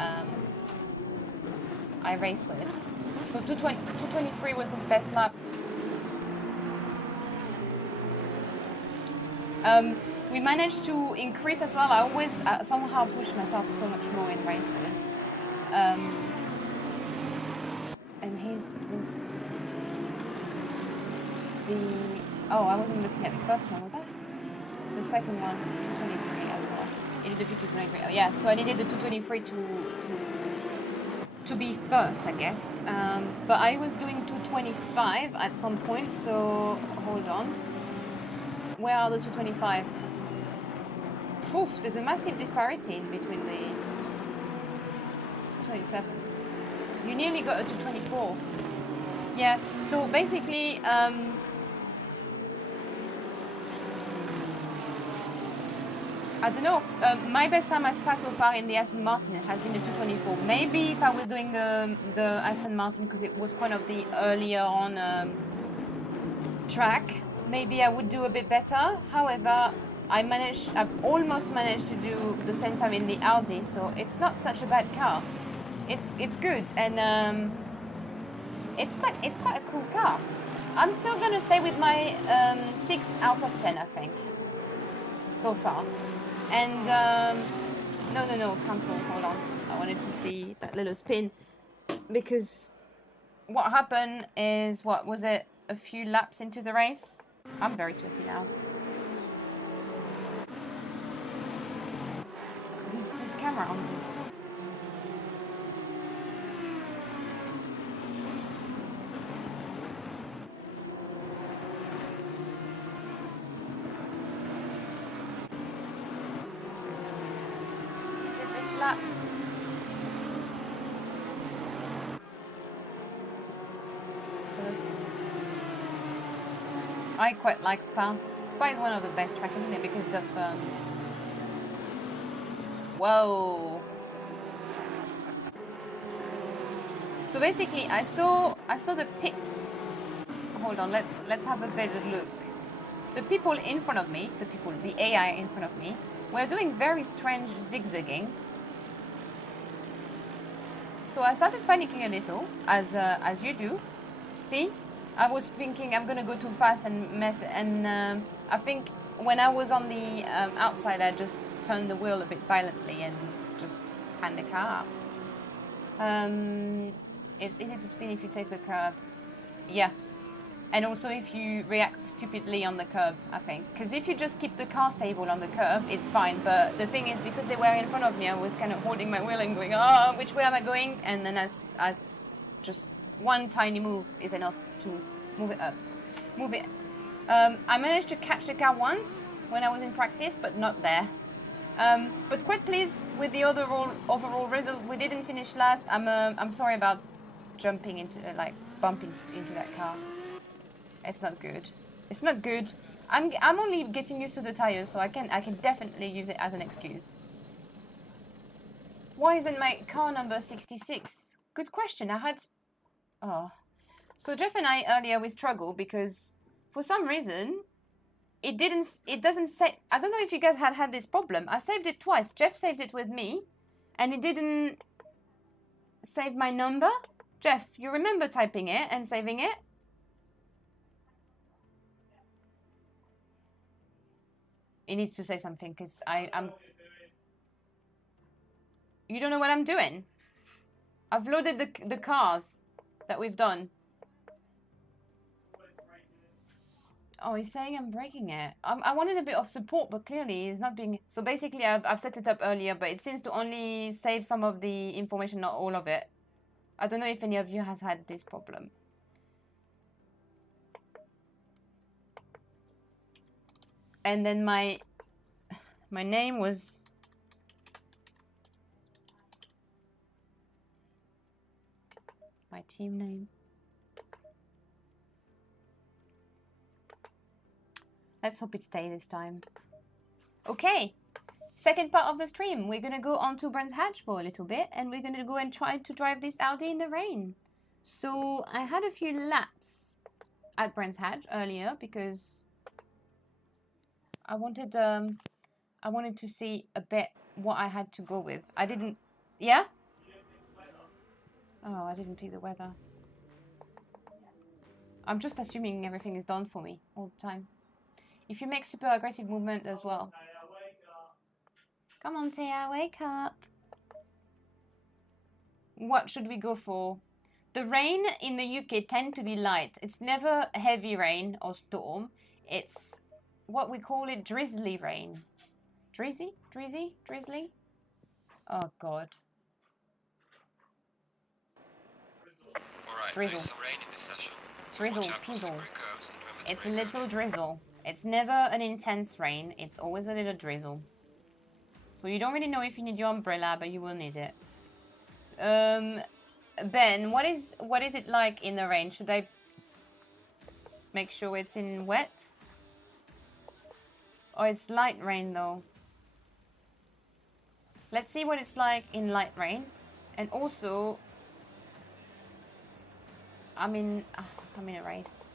I race with. So 2:23 was his best lap. We managed to increase as well. I always somehow push myself so much more in races. And oh, I wasn't looking at the first one, was I? The second one, 2:23 as well. I needed the 2:23. Oh, yeah, so I needed the 2:23 to be first, I guess. But I was doing 2:25 at some point, so hold on. Where are the 2:25? Oof, there's a massive disparity in between the 2:27. You nearly got a 2:24. Yeah, so basically, I don't know. My best time as Spa so far in the Aston Martin has been the 2:24. Maybe if I was doing the Aston Martin, because it was kind of the earlier on track, maybe I would do a bit better. However, I've almost managed to do the same time in the Audi, so it's not such a bad car. It's good, and it's quite a cool car. I'm still gonna stay with my 6 out of 10, I think, so far. And no, cancel. Hold on. I wanted to see that little spin, because what happened is, what was it? A few laps into the race. I'm very sweaty now. This camera angle. Is it this lap? I quite like Spa. Spa is one of the best tracks, isn't it? Because of whoa. So basically, I saw the pips. Hold on, let's have a better look. The people in front of me, the AI in front of me, were doing very strange zigzagging. So I started panicking a little, as you do. See, I was thinking I'm gonna go too fast and mess, and I think when I was on the outside, I just turned the wheel a bit violently and just panned the car out. It's easy to spin if you take the curb. Yeah. And also if you react stupidly on the curb, I think. Because if you just keep the car stable on the curb, it's fine. But the thing is, because they were in front of me, I was kind of holding my wheel and going, oh, which way am I going? And then as just one tiny move is enough to move it up. Move it. I managed to catch the car once when I was in practice, but not there. But quite pleased with the overall result. We didn't finish last. I'm sorry about jumping into, bumping into that car. It's not good. It's not good. I'm only getting used to the tires, so I can definitely use it as an excuse. Why isn't my car number 66? Good question. So Jeff and I earlier, we struggled because for some reason it doesn't say. I don't know if you guys had this problem. I saved it twice. Jeff saved it with me, And it didn't save my number? Jeff, you remember typing it and saving it? He needs to say something because I'm... You don't know what I'm doing? I've loaded the cars that we've done. Oh, he's saying I'm breaking it. I wanted a bit of support, but clearly he's not being... So basically, I've set it up earlier, but it seems to only save some of the information, not all of it. I don't know if any of you has had this problem. And then my name was... My team name. Let's hope it stays this time. Okay, second part of the stream. We're gonna go on to Brands Hatch for a little bit, and we're gonna go and try to drive this Audi in the rain. So I had a few laps at Brands Hatch earlier because I wanted to see a bit what I had to go with. I didn't. Yeah. Oh, I didn't pick the weather. I'm just assuming everything is done for me all the time. If you make super aggressive movement as well. Come on, Thea, wake up. What should we go for? The rain in the UK tend to be light. It's never heavy rain or storm. It's what we call it drizzly rain. Drizzy? Drizzy? Drizzly? Oh, God. Alright, Drizzle. there's some rain in this session. So Drizzle, watch out for drizzle. slippery curves and remember to It's a brake little early. drizzle. It's never an intense rain. It's always a little drizzle. So you don't really know if you need your umbrella, but you will need it. Ben, what is it like in the rain? Should I make sure it's in wet? Oh, it's light rain though. Let's see what it's like in light rain. And also, I'm in a race.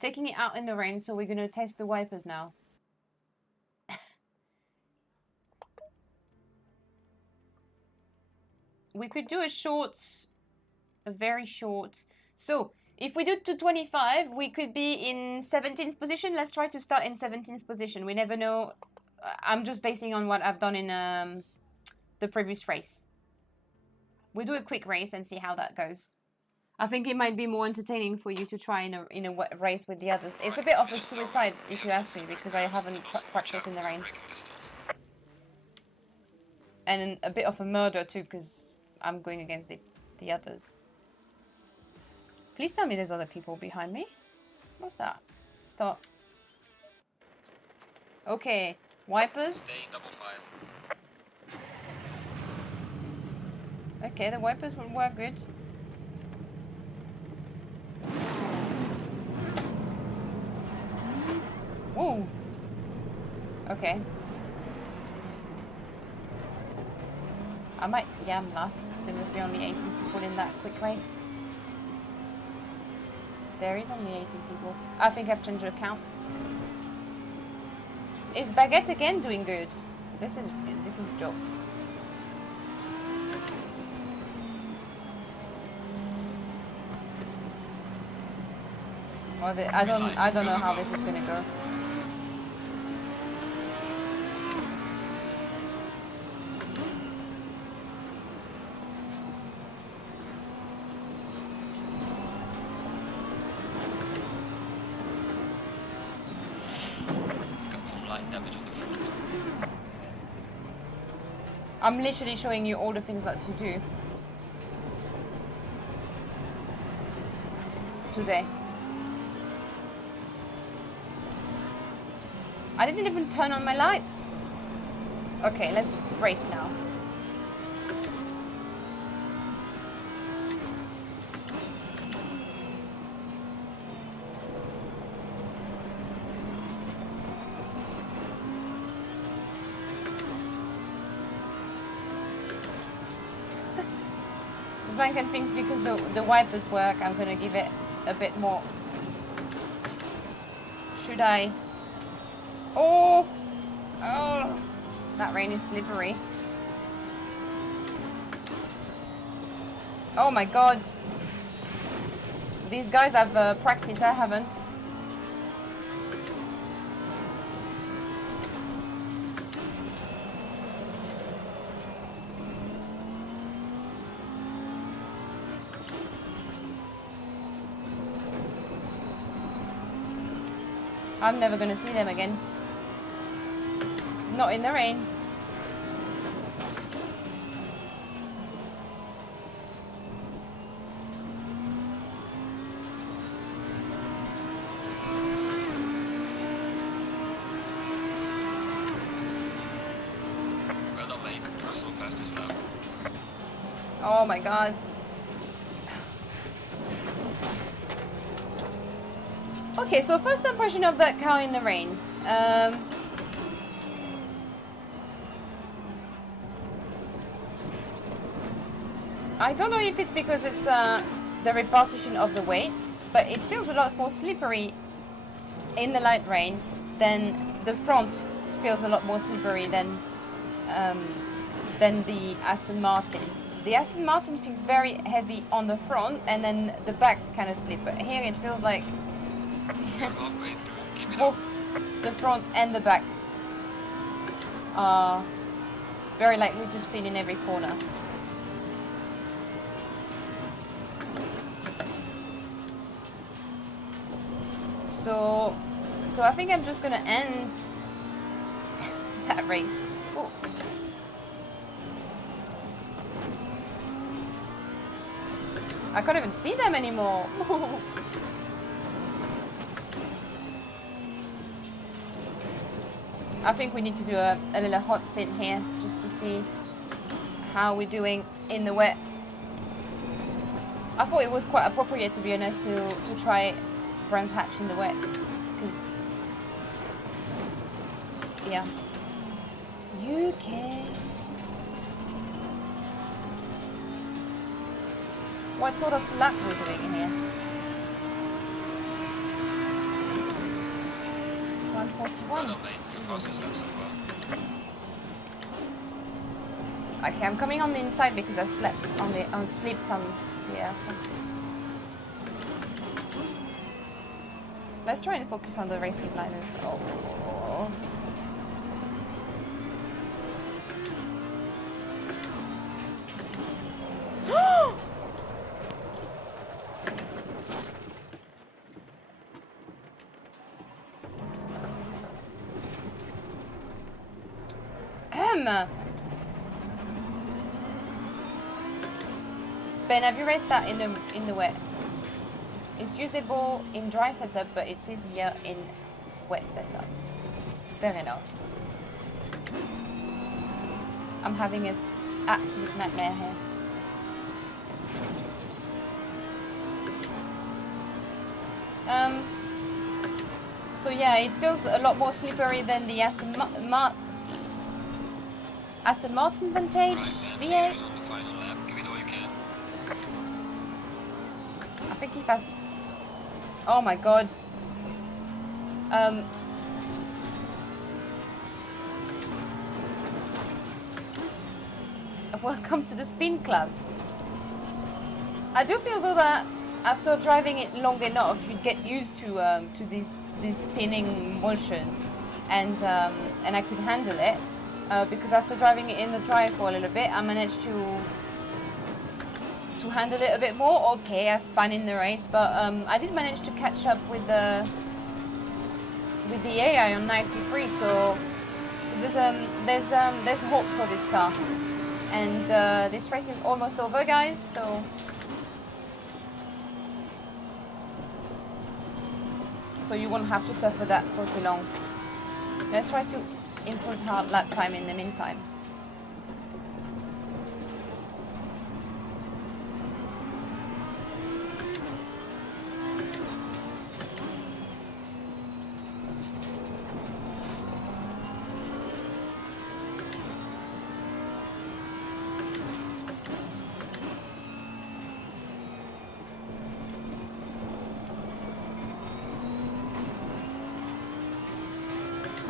Taking it out in the rain, so we're gonna test the wipers now. We could do a very short. So if we do 225, we could be in 17th position. Let's try to start in 17th position. We never know. I'm just basing on what I've done in the previous race. We'll do a quick race and see how that goes. I think it might be more entertaining for you to try in a race with the others. It's a bit of a suicide, if you ask me, because I haven't practiced in the rain. And a bit of a murder too, because I'm going against the others. Please tell me there's other people behind me. What's that? Stop. Okay, wipers. Stay double file. Okay, the wipers will work good. Whoa. Okay. Yeah, I'm last. There must be only 18 people in that quick race. There is only 18 people. I think I've changed the count. Is Baguette again doing good? This is jokes. Or I don't know how this is gonna go. Got some light damage on the front. I'm literally showing you all the things not to do today. I didn't even turn on my lights. Okay, let's race now. Zlankan thinks because the wipers work, I'm gonna give it a bit more. Should I? Oh! Oh! That rain is slippery. Oh my god. These guys have practice, I haven't. I'm never gonna see them again. Not in the rain. Well done, mate. Personal fastest lap. Oh my god. Okay, so first impression of that car in the rain. I don't know if it's because it's the repartition of the weight, but it feels a lot more slippery in the light rain than the front feels a lot more slippery than the Aston Martin. The Aston Martin feels very heavy on the front and then the back kind of slip, but here it feels like You're halfway through. Keep it both up. the front and the back are very likely to spin in every corner. So I think I'm just gonna end that race. Ooh. I can't even see them anymore. I think we need to do a little hot stint here just to see how we're doing in the wet. I thought it was quite appropriate, to be honest, to try Brands Hatch in the wet, because yeah, UK. What sort of lap we're doing here? 141. Well done, mate. Your fastest lap so far. Okay, I'm coming on the inside because I slept on the slipped on the outside. Let's try and focus on the racing liners. Oh. Ben, have you raced that in the wet? It's usable in dry setup, but it's easier in wet setup. Fair enough. I'm having an absolute nightmare here. So yeah, it feels a lot more slippery than the Aston Martin Vantage Right, V8. then, on the final lap. Give it all you can. I think if I oh my god. Welcome to the Spin Club. I do feel though that after driving it long enough, you'd get used to this spinning motion, and I could handle it because after driving it in the dry for a little bit, I managed to handle it a bit more. Okay, I spun in the race, but I did manage to catch up with the AI on 93. So there's hope for this car, and this race is almost over, guys. So you won't have to suffer that for too long. Let's try to improve our lap time in the meantime.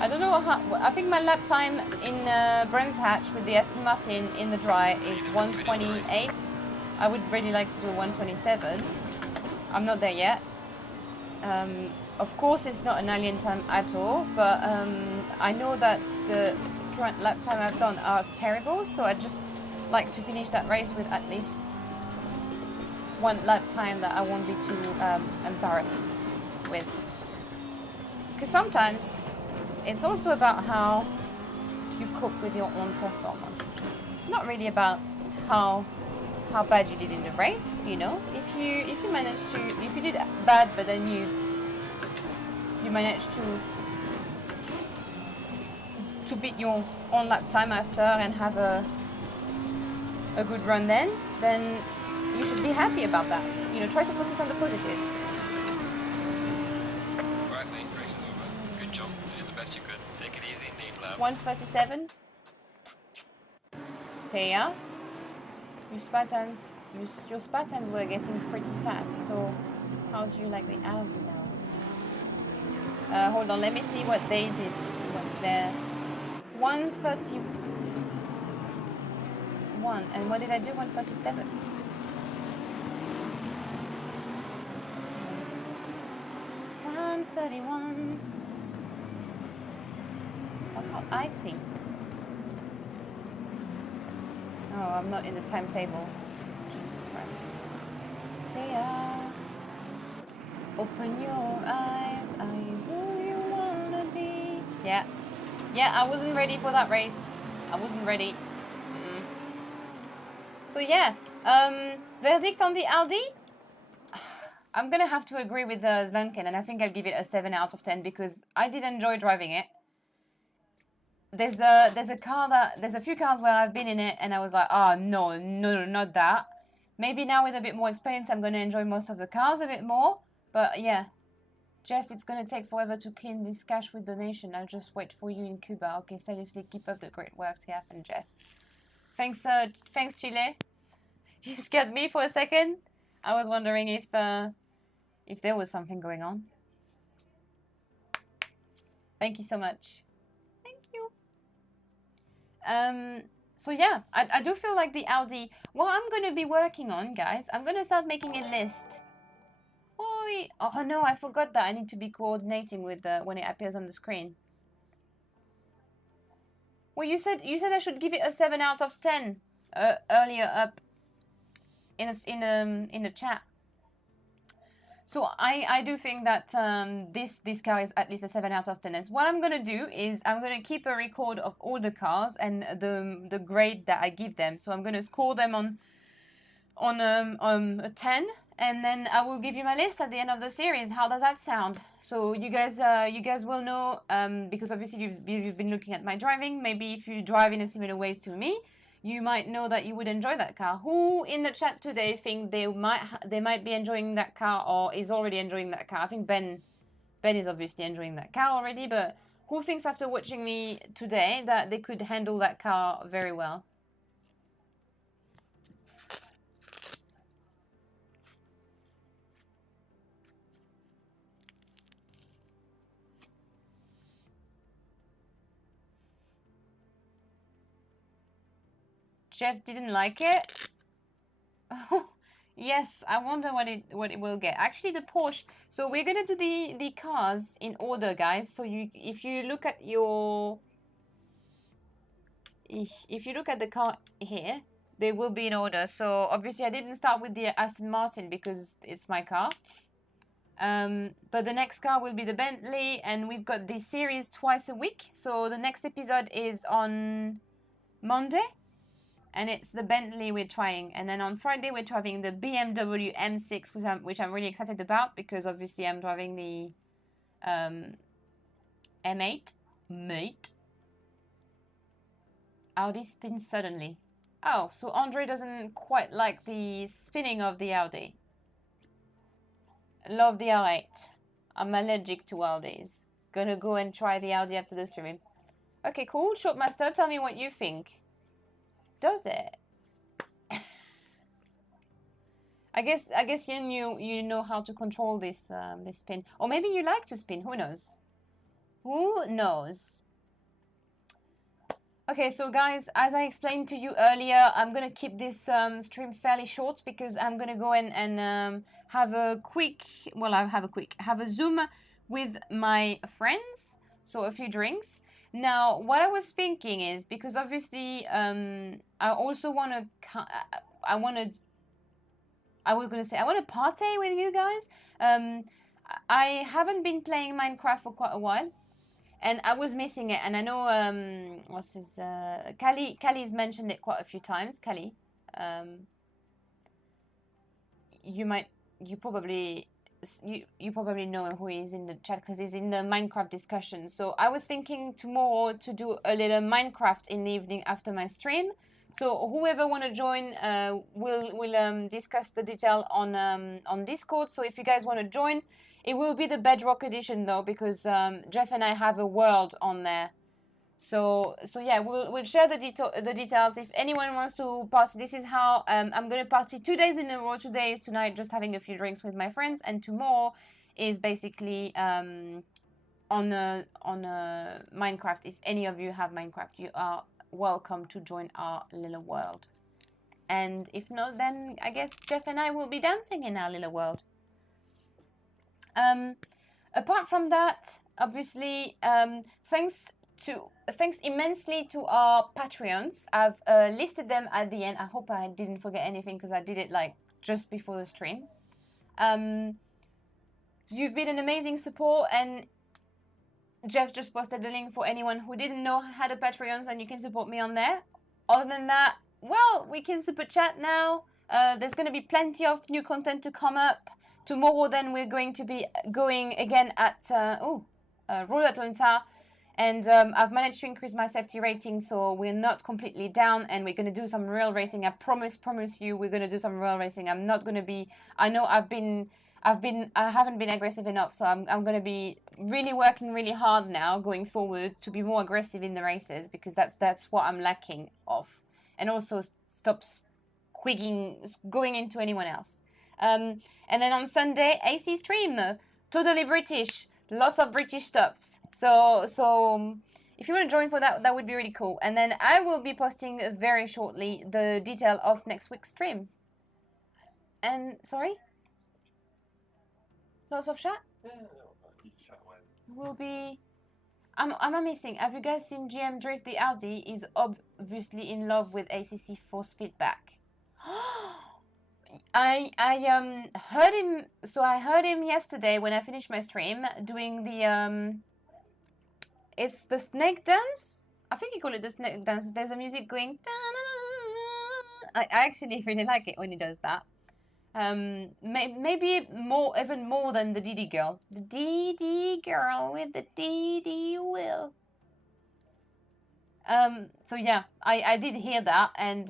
I don't know how. I think my lap time in Brands Hatch with the Aston Martin in the dry is 1:28. I would really like to do a 1:27. I'm not there yet. Of course, it's not an alien time at all, but I know that the current lap time I've done are terrible, so I just like to finish that race with at least one lap time that I won't be too embarrassed with. Because sometimes it's also about how you cope with your own performance. Not really about how bad you did in the race, you know. If you manage to, if you did bad but then you manage to beat your own lap time after and have a good run, then you should be happy about that. You know, try to focus on the positive. Right, mate, race is over. Good job, you did the best you could. Take it easy, neat lap. 1:37. Thea, your spa times were getting pretty fast. So, how do you like the Audi now? Hold on, let me see what they did. What's there? 1:31. And what did I do? 1:37. 1:31. What can't I see? Oh, I'm not in the timetable. Jesus Christ. Thea, open your eyes. Are you who you wanna be? Yeah. Yeah, I wasn't ready for that race. I wasn't ready. So yeah, verdict on the Audi? I'm gonna have to agree with Zlanken, and I think I'll give it a 7 out of 10 because I did enjoy driving it. There's a few cars where I've been in it and I was like, oh no, not that. Maybe now with a bit more experience, I'm gonna enjoy most of the cars a bit more. But yeah, Jeff, it's gonna take forever to clean this cash with donation. I'll just wait for you in Cuba. Okay, seriously, keep up the great work, Jeff and Jeff. Thanks, Chile. You scared me for a second. I was wondering if there was something going on. Thank you so much. Thank you. So yeah, I do feel like the Audi. What I'm gonna be working on, guys, I'm gonna start making a list. Oh no, I forgot that I need to be coordinating with when it appears on the screen. Well, you said I should give it a 7 out of 10 earlier up in the chat. So I do think that this car is at least a 7 out of 10. As what I'm gonna do is I'm gonna keep a record of all the cars and the grade that I give them. So I'm gonna score them on a 10, and then I will give you my list at the end of the series. How does that sound? So you guys will know because obviously you've been looking at my driving. Maybe if you drive in a similar ways to me, you might know that you would enjoy that car. Who in the chat today think they might be enjoying that car or is already enjoying that car? I think Ben is obviously enjoying that car already, but who thinks after watching me today that they could handle that car very well? Jeff didn't like it. Oh, yes, I wonder what it will get. Actually, the Porsche. So we're gonna do the cars in order, guys. So if you look at the car here, they will be in order. So obviously, I didn't start with the Aston Martin because it's my car. But the next car will be the Bentley, and we've got this series twice a week. So the next episode is on Monday. And it's the Bentley we're trying. And then on Friday, we're driving the BMW M6, which I'm really excited about because obviously I'm driving the M8. Mate. Audi spins suddenly. Oh, so Andre doesn't quite like the spinning of the Audi. Love the R8. I'm allergic to Audis. Gonna go and try the Audi after the stream. Okay, cool. Shortmaster, tell me what you think. Does it? I guess you know how to control this spin, or maybe you like to spin. Who knows? Who knows? Okay, so guys, as I explained to you earlier, I'm gonna keep this stream fairly short because I'm gonna go in and have a quick, well, have a Zoom with my friends, so a few drinks. Now, what I was thinking is, because obviously, I also want to, I was gonna say, I want to party with you guys. I haven't been playing Minecraft for quite a while. And I was missing it, and I know what's his Cally's mentioned it quite a few times. Cally, you probably know who he is in the chat because he's in the Minecraft discussion. So I was thinking tomorrow to do a little Minecraft in the evening after my stream. So whoever want to join, we'll discuss the detail on Discord. So if you guys want to join. It will be the Bedrock edition though, because Jeff and I have a world on there. So yeah, we'll share the details. If anyone wants to party, this is how I'm gonna party 2 days in a row. 2 days tonight, just having a few drinks with my friends, and tomorrow is basically on Minecraft. If any of you have Minecraft, you are welcome to join our little world. And if not, then I guess Jeff and I will be dancing in our little world. Apart from that, obviously, thanks immensely to our Patreons. I've listed them at the end. I hope I didn't forget anything because I did it like just before the stream. You've been an amazing support, and Jeff just posted the link for anyone who didn't know I had a Patreon, and you can support me on there. Other than that, well, we can super chat now. There's going to be plenty of new content to come up. Tomorrow, then, we're going to be going again at Royal Atlanta. And I've managed to increase my safety rating, so we're not completely down. And we're going to do some real racing. I promise you, we're going to do some real racing. I'm not going to be... I know I haven't been aggressive enough, so I'm going to be really working really hard now, going forward, to be more aggressive in the races, because that's what I'm lacking of. And also stop going into anyone else. And then on Sunday, AC stream, totally British, lots of British stuffs. So if you want to join for that, that would be really cool. And then I will be posting very shortly the detail of next week's stream. And sorry, lots of chat. Will be. I'm missing. Have you guys seen GM Drift? The Audi is obviously in love with ACC force feedback. I heard him. So I heard him yesterday when I finished my stream doing the it's the snake dance. I think you call it the snake dance. There's a music going. I actually really like it when he does that. Maybe even more than the DD girl. The DD girl with the DD wheel. So yeah, I did hear that, and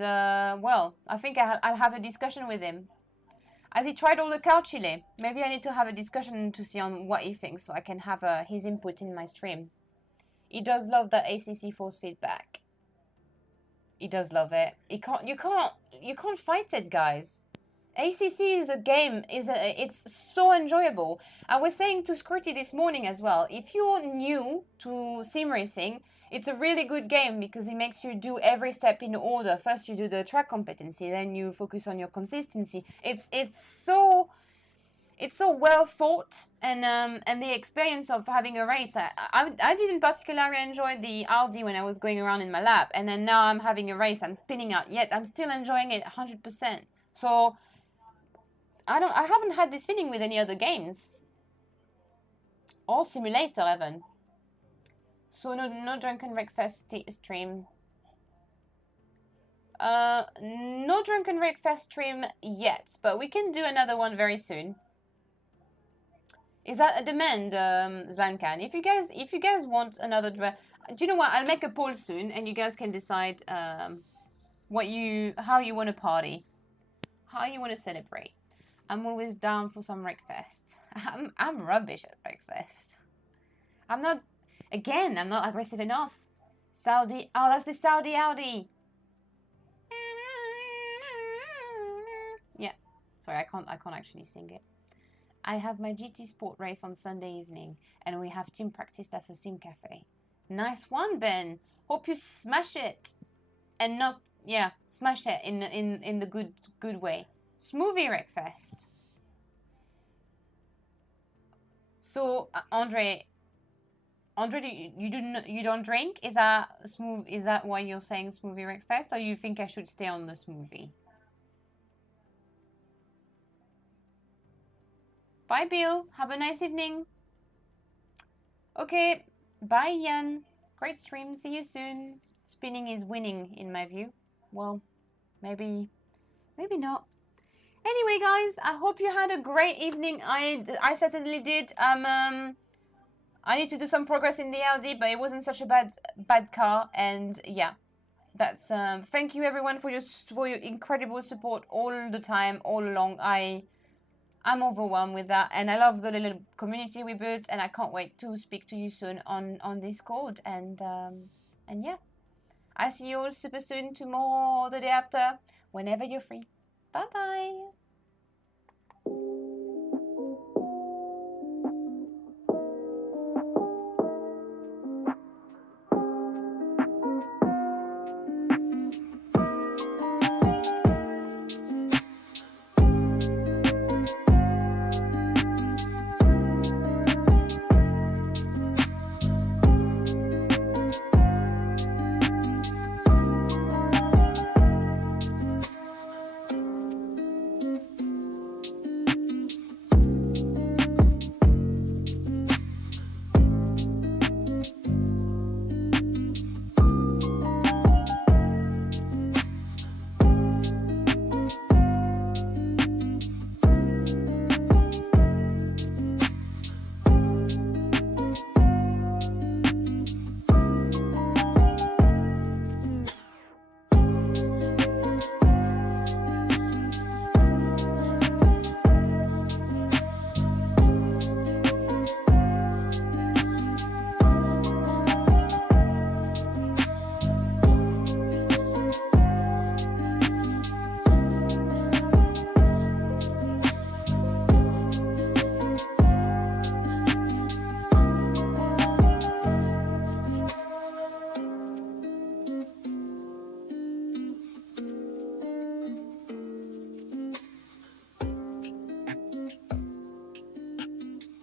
well, I think I'll have a discussion with him. Has he tried all the cow chili? Maybe I need to have a discussion to see on what he thinks, so I can have his input in my stream. He does love that ACC force feedback. He does love it. You can't fight it, guys. ACC is a game. It's so enjoyable. I was saying to Scrutty this morning as well. If you're new to sim racing, it's a really good game because it makes you do every step in order. First you do the track competency, then you focus on your consistency. It's so well thought, and the experience of having a race. I didn't particularly enjoy the Audi when I was going around in my lap, and then now I'm having a race. I'm spinning out, yet I'm still enjoying it 100%. So I haven't had this feeling with any other games or simulator even. So no Drunken Wreckfest stream. No Drunken Wreckfest stream yet, but we can do another one very soon. Is that a demand, Zlankan? If you guys want another, do you know what? I'll make a poll soon, and you guys can decide how you want to party, how you want to celebrate. I'm always down for some Wreckfest. I'm rubbish at Wreckfest. I'm not aggressive enough. Saudi. Oh, that's the Saudi Audi. Yeah. Sorry, I can't actually sing it. I have my GT Sport race on Sunday evening, and we have team practice at the Sim Cafe. Nice one, Ben. Hope you smash it, and not smash it in the good way. Smoothie Wreckfest. So Andre, you don't drink? Is that why you're saying Smoothie Wreckfest, or you think I should stay on the smoothie? Bye, Bill. Have a nice evening. Okay, bye, Jan. Great stream. See you soon. Spinning is winning, in my view. Well, maybe not. Anyway, guys, I hope you had a great evening. I certainly did. I need to do some progress in the Audi, but it wasn't such a bad car. And yeah, that's thank you everyone for your incredible support all the time, all along. I'm overwhelmed with that, and I love the little community we built, and I can't wait to speak to you soon on Discord. And yeah, I see you all super soon, tomorrow or the day after, whenever you're free. Bye bye.